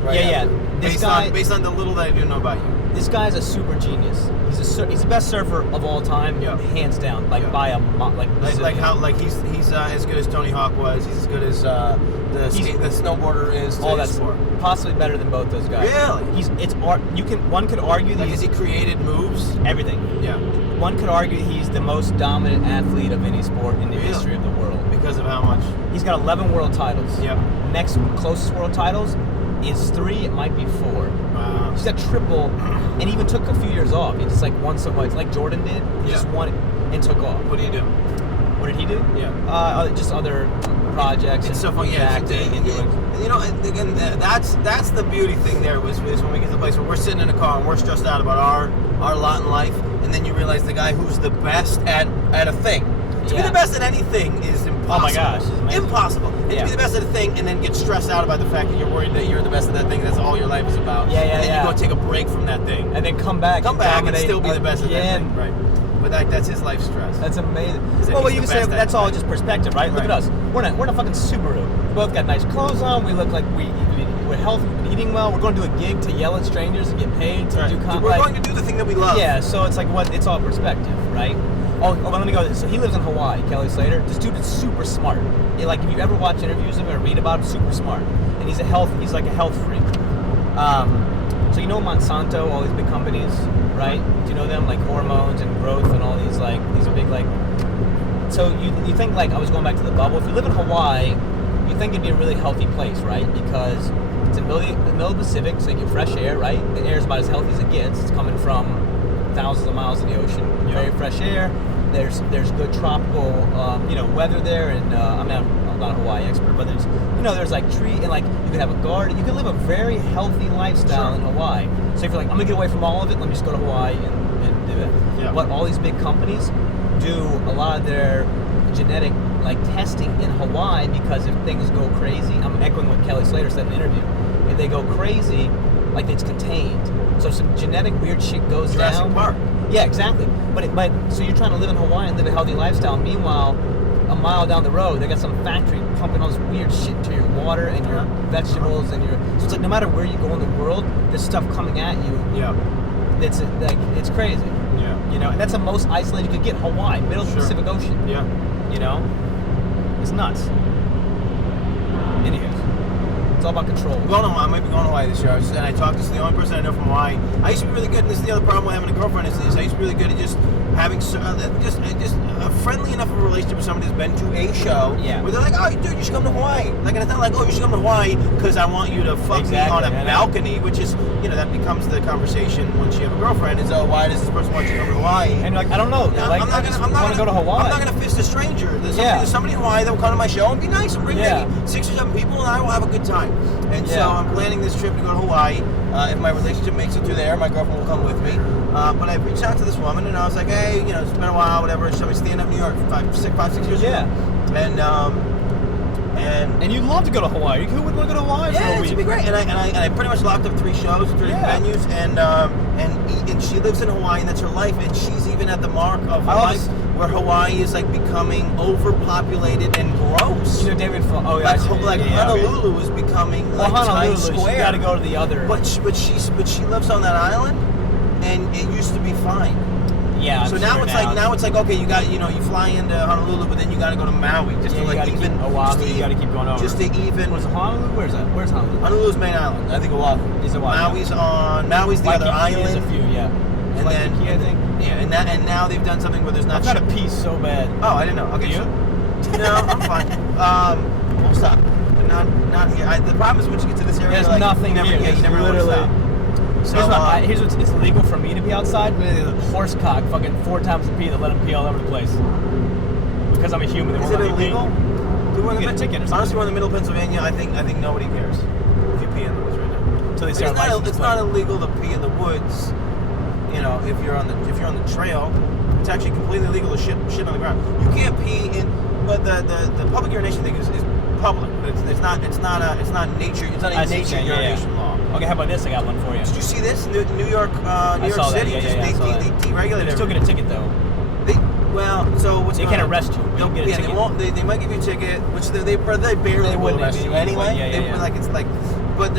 Right? Yeah. Based on the little that I do know about you. This guy's a super genius. He's the best surfer of all time, hands down. Like by a he's as good as Tony Hawk was. He's as good as the snowboarder is. All that sport. Possibly better than both those guys. Really? One could argue that has he created moves? Everything. Yeah. One could argue he's the most dominant athlete of any sport in the history of the world. Because of how much? He's got 11 world titles. Yep. Next closest world titles is 3. It might be 4. Wow. He's got triple, and even took a few years off. He just like won so much, like Jordan did. He just won it and took off. What do you do? What did he do? Yeah. Just other projects. It's so fun, acting and doing. You know, and again, that's the beauty thing there is when we get to the place where we're sitting in a car and we're stressed out about our lot in life, and then you realize the guy who's the best at a thing. To be the best at anything is impossible. Oh my gosh, it's amazing. Impossible. And to be the best at a thing and then get stressed out about the fact that you're worried that you're the best at that thing, that's all your life is about. And then you go take a break from that thing. And then come back and still be the best at that thing. Right. But that's his life stress. That's amazing. Well, you can say that's all just perspective, right? Look at us. We're in a fucking Subaru. We both got nice clothes on. We look like we're healthy, we've been eating well. We're going to do a gig to yell at strangers and get paid to do comedy. We're going to do the thing that we love. Yeah, so it's like it's all perspective, right? Oh, let me go. So he lives in Hawaii, Kelly Slater. This dude is super smart. Like if you ever watch interviews of him or read about him, super smart. And he's like a health freak. So you know Monsanto, all these big companies, right? Do you know them? Like hormones and growth and all these big So you think like I was going back to the bubble. If you live in Hawaii, you think it'd be a really healthy place, right? Because it's in the middle of the Pacific, so you get fresh air, right? The air is about as healthy as it gets. It's coming from thousands of miles of the ocean. Very fresh air. There's good tropical weather there, and I'm not a Hawaii expert, but there's like tree and like you can have a garden. You can live a very healthy lifestyle in Hawaii. So if you're like, I'm gonna get away from all of it, let me just go to Hawaii and do it. Yeah. What all these big companies do a lot of their genetic testing in Hawaii, because if things go crazy, I'm echoing what Kelly Slater said in an interview. If they go crazy, it's contained. So if some genetic weird shit goes down. Park. Yeah, exactly. But so you're trying to live in Hawaii and live a healthy lifestyle. Meanwhile, a mile down the road, they got some factory pumping all this weird shit into your water and your vegetables and so it's like no matter where you go in the world, there's stuff coming at you. Yeah. It's crazy. Yeah. And that's the most isolated you could get. Hawaii, middle of the Pacific Ocean. Yeah. It's nuts. Anywho. It's all about control. I might be going to Hawaii this year. And I talked to the only person I know from Hawaii. I used to be really good, and this is the other problem with having a girlfriend, is I used to be really good at just having just a friendly enough of a relationship with somebody who's been to a show. Yeah. Where they're like, oh, dude, you should come to Hawaii. And it's not like, oh, you should come to Hawaii because I want you to fuck me on a balcony, which is, that becomes the conversation once you have a girlfriend, is, oh, why does this person want you to come to Hawaii? And you're like, I don't know. I want to go to Hawaii. I'm not going to fist a stranger. There's somebody in Hawaii that will come to my show and be nice and bring maybe 6 or 7 people, and I will have a good time. And so I'm planning this trip to go to Hawaii. If my relationship makes it through there, my girlfriend will come with me. But I reached out to this woman, and I was like, hey, it's been a while, whatever. Shall we stand up New York 5, 6 years ago? And you'd love to go to Hawaii. Who would want to go to Hawaii for a week? It'd be great. And I pretty much locked up 3 shows, 3 venues, and she lives in Hawaii, and that's her life. And she's even at the mark of life where Hawaii is becoming overpopulated and gross. David. Honolulu is becoming Times Square. You got to go to the other. But she lives on that island, and it used to be fine. Yeah. So now it's like okay, you fly into Honolulu, but then you got to go to Maui just to even Oahu. You got to keep going over. Just to even. Where's Honolulu? Where's that? Where's Honolulu? Honolulu's main island. I think Oahu. Is Oahu? Maui's the other island. There's a few, yeah. And then I think. Yeah, and now they've done something where there's not. I've got a piece so bad. Oh, I didn't know. Okay, you? No, I'm fine. We'll stop. Not here. The problem is once you get to this area, there's nothing here. You never literally. So here's what's it's legal for me to be outside with a horse cock fucking 4 times the pee that let him pee all over the place. Because I'm a human. Is it illegal? You get a ticket or something. Honestly, we're in the middle of Pennsylvania. I think nobody cares if you pee in the woods right now. until they start It's not illegal to pee in the woods. You know, if you're on the trail, it's actually completely illegal to shit on the ground. You can't pee in, but the public urination thing is public. It's not nature. It's not a nature urination law. Okay, how about this? I got one for you. Did you see this? New York City. They deregulated. You still get a ticket though. So what's they can't arrest you. They'll get a ticket. They won't. They might give you a ticket, which they barely will arrest you anyway. But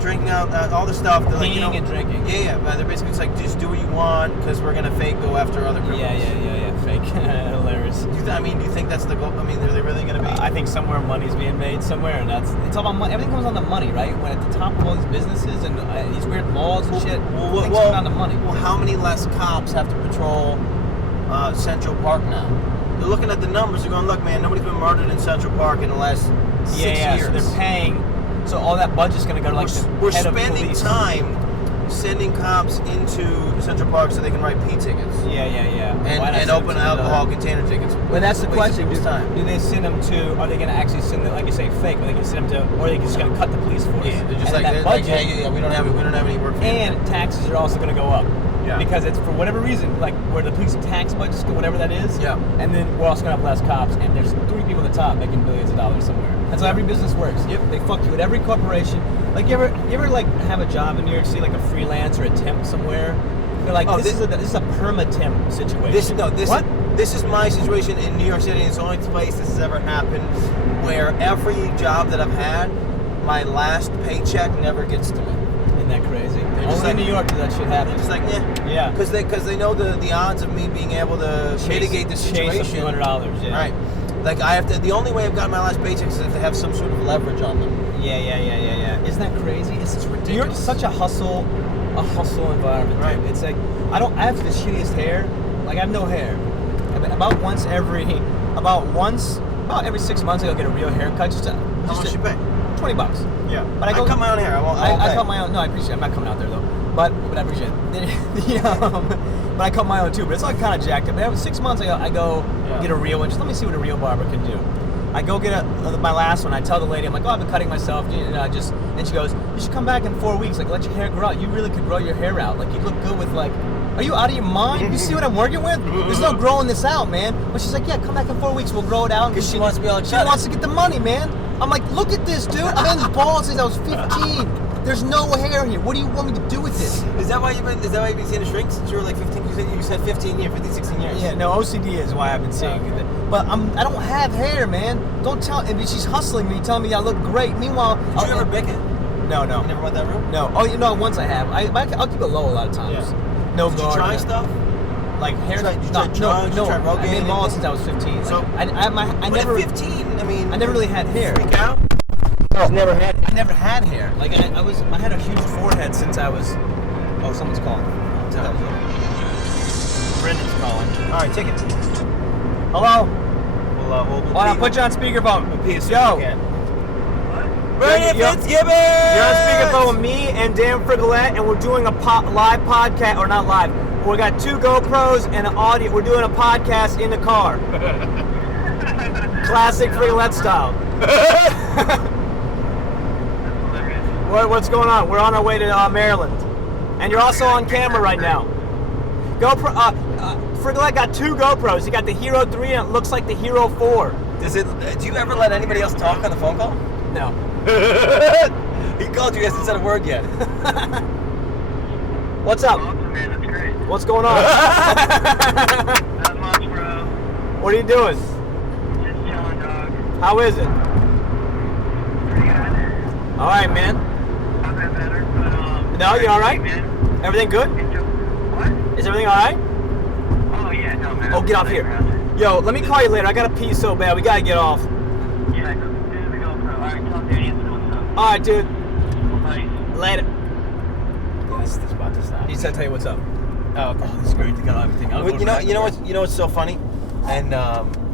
drinking out all the stuff. They're Peeing and drinking. Yeah. But they're basically like just do what you want because we're gonna fake go after other criminals. Yeah. Fake. Hilarious. Do you think that's the goal? I mean, are they really gonna be? I think somewhere money's being made somewhere, and it's all about money. Everything comes down to money, right? When at the top of all these businesses and these weird laws and shit, things come down to money. Well, how many less cops have to patrol Central Park now? They're looking at the numbers. They're going, look, man, nobody's been murdered in Central Park in the last 6 years. So they're paying. So all that budget's going to go to we're head of spending police. Time sending cops into Central Park so they can write P tickets. Yeah. And open alcohol container tickets. Well, that's the question. Do they send them to? Are they going to actually send them, like you say, fake? Are they going to send them to? Or are they just going to cut the police force? Yeah, they're just budget, we don't have any work. And taxes are also going to go up. Yeah. Because it's for whatever reason, like where the police tax budgets go, whatever that is. Yeah. And then we're also gonna have less cops, and there's 3 people at the top making billions of dollars somewhere. That's how every business works. Yep. They fuck you at every corporation. Like you ever like have a job in New York City, like a freelance or a temp somewhere? They're like, this is a perma-temp situation. This is my situation in New York City. It's the only place this has ever happened where every job that I've had, my last paycheck never gets to me. Isn't that crazy? Only in New York does that shit happen. They're just like, yeah. Because they know the odds of me being able to mitigate the situation. Chase a few $100s, yeah. Right. Like the only way I've gotten my last paycheck is if they have some sort of leverage on them. Yeah. Isn't that crazy? It's ridiculous. New York is such a hustle environment. Right. Dude. It's like I have the shittiest hair. Like I have no hair. About every 6 months I go get a real haircut. How much you pay? $20. Yeah. But I cut my own hair. I cut my own. No, I appreciate it. I'm not coming out there though. But I appreciate it. But I cut my own too. But it's like kind of jacked up. Every 6 months I go get a real one. Just let me see what a real barber can do. I go get my last one. I tell the lady, I'm like, I've been cutting myself. And she goes, you should come back in 4 weeks. Like, let your hair grow out. You really could grow your hair out. Like, you look good with like. Are you out of your mind? You see what I'm working with? There's no growing this out, man. But she's like, yeah, come back in 4 weeks. We'll grow it out. Because she wants to be like, she wants to get the money, man. I'm like, look at this, dude. I've been bald since I was 15. There's no hair here. What do you want me to do with this? Is that why you've been seeing a shrink since you were like 15? You said 15 years, 15, 16 years. Yeah, no, OCD is why I've been seeing it. But I don't have hair, man. Don't tell. And she's hustling me, telling me I look great. Meanwhile, did you ever bake it? No. You never went that route? No. Oh, once I have. I'll keep it low a lot of times. Yeah. No. Did you try stuff? Like hair? No. I've been bald since I was 15. So I never. At 15, I mean. I never really had hair. Freak out? I never had hair. Like I had a huge forehead since I was. Oh, someone's calling. Brendan's calling. All right, take it. Hello. We'll I'll put you on speakerphone. Yo. Brandon Fitzgibbon! You're on speakerphone with me and Dan Frigolette, and we're doing a live podcast, or not live. We got 2 GoPros and an audio. We're doing a podcast in the car. Classic Frigolette style. What's going on? We're on our way to Maryland, and you're also on camera right now. Frigolette got 2 GoPros. You got the Hero 3 and it looks like the Hero 4. Do you ever let anybody else talk on the phone call? No. He called you, he hasn't said a word yet. What's up? Awesome, man, that's great. What's going on? Not much, bro. What are you doing? Just chilling, dog. How is it? Pretty good. All right, man. Not that better, but No, you all right? Man. Everything good? What? Is everything all right? Oh yeah, no man. Oh, get off here. Yo, let me call you later. I gotta pee so bad. We gotta get off. Yeah, I know. There we go, bro. All right, tell Danny it's what's up. All right, dude. Bye. Later. Yes, this about to stop. He said, "Tell you what's up." Oh, okay. This is great to get everything. You know what's so funny, and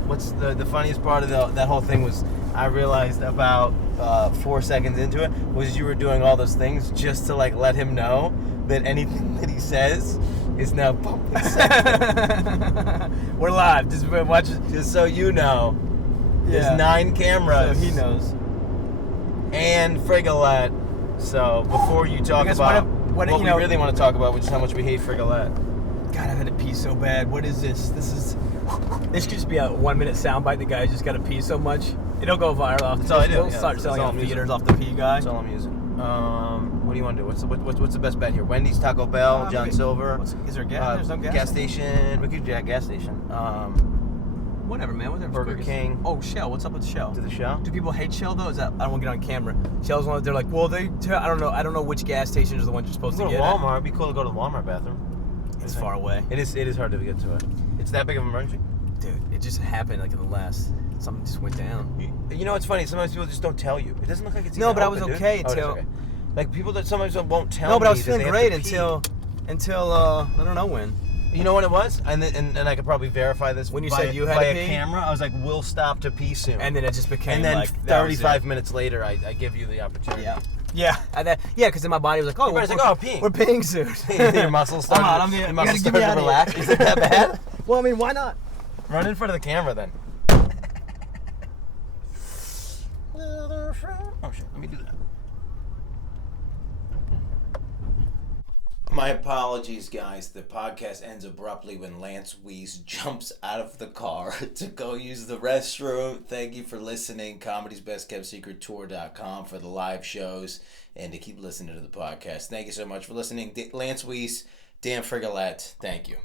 what's the funniest part of that whole thing was I realized about 4 seconds into it was you were doing all those things just to like let him know that anything that he says is now public. We're live. Just so you know, there's 9 cameras. So he knows. And Frigolette So before you talk about what we really want to talk about, which is how much we hate Frigolette. God, I had to pee so bad. What is this? This could just be a 1 minute soundbite. The guy just got to pee so much. It'll go viral off. That's all I do. We'll start selling out theaters off the pee guy. That's all I'm using. What do you want to do? What's the best bet here? Wendy's, Taco Bell, John Silver. Is there gas? There's no gas station. We could do a gas station. Whatever, man. Whatever. Burger King. Oh, Shell. What's up with Shell? To the Shell? Do people hate Shell though? Is that I don't want to get on camera? Shell's one. They're like, well, I don't know which gas station is the one you're supposed to go get. to Walmart. It'd be cool to go to the Walmart bathroom. It's far away. It is hard to get to it. It's that big of an emergency. Dude, it just happened like in the last. Something just went down. You know what's funny? Sometimes people just don't tell you. It doesn't look like it's no, even but I was open, okay dude. until. Oh, okay. Like people that sometimes won't tell me. No, but I was that feeling they great have to until I don't know when. You know what it was? And I could probably verify this. When you by, said you had by to a pee? camera, I was like, "We'll stop to pee soon." And then it just became. And then like 35 minutes later, I give you the opportunity. Yeah. Because then my body was like, "Oh, we're peeing. We're peeing soon." Your muscles started. Your muscles started to relax. Is it that bad? Well, I mean, why not? Run in front of the camera then. Oh shit! Let me do that. My apologies, guys. The podcast ends abruptly when Lance Weiss jumps out of the car to go use the restroom. Thank you for listening. comedysbestkeptsecretour.com for the live shows and to keep listening to the podcast. Thank you so much for listening. Lance Weiss, Dan Frigolette, thank you.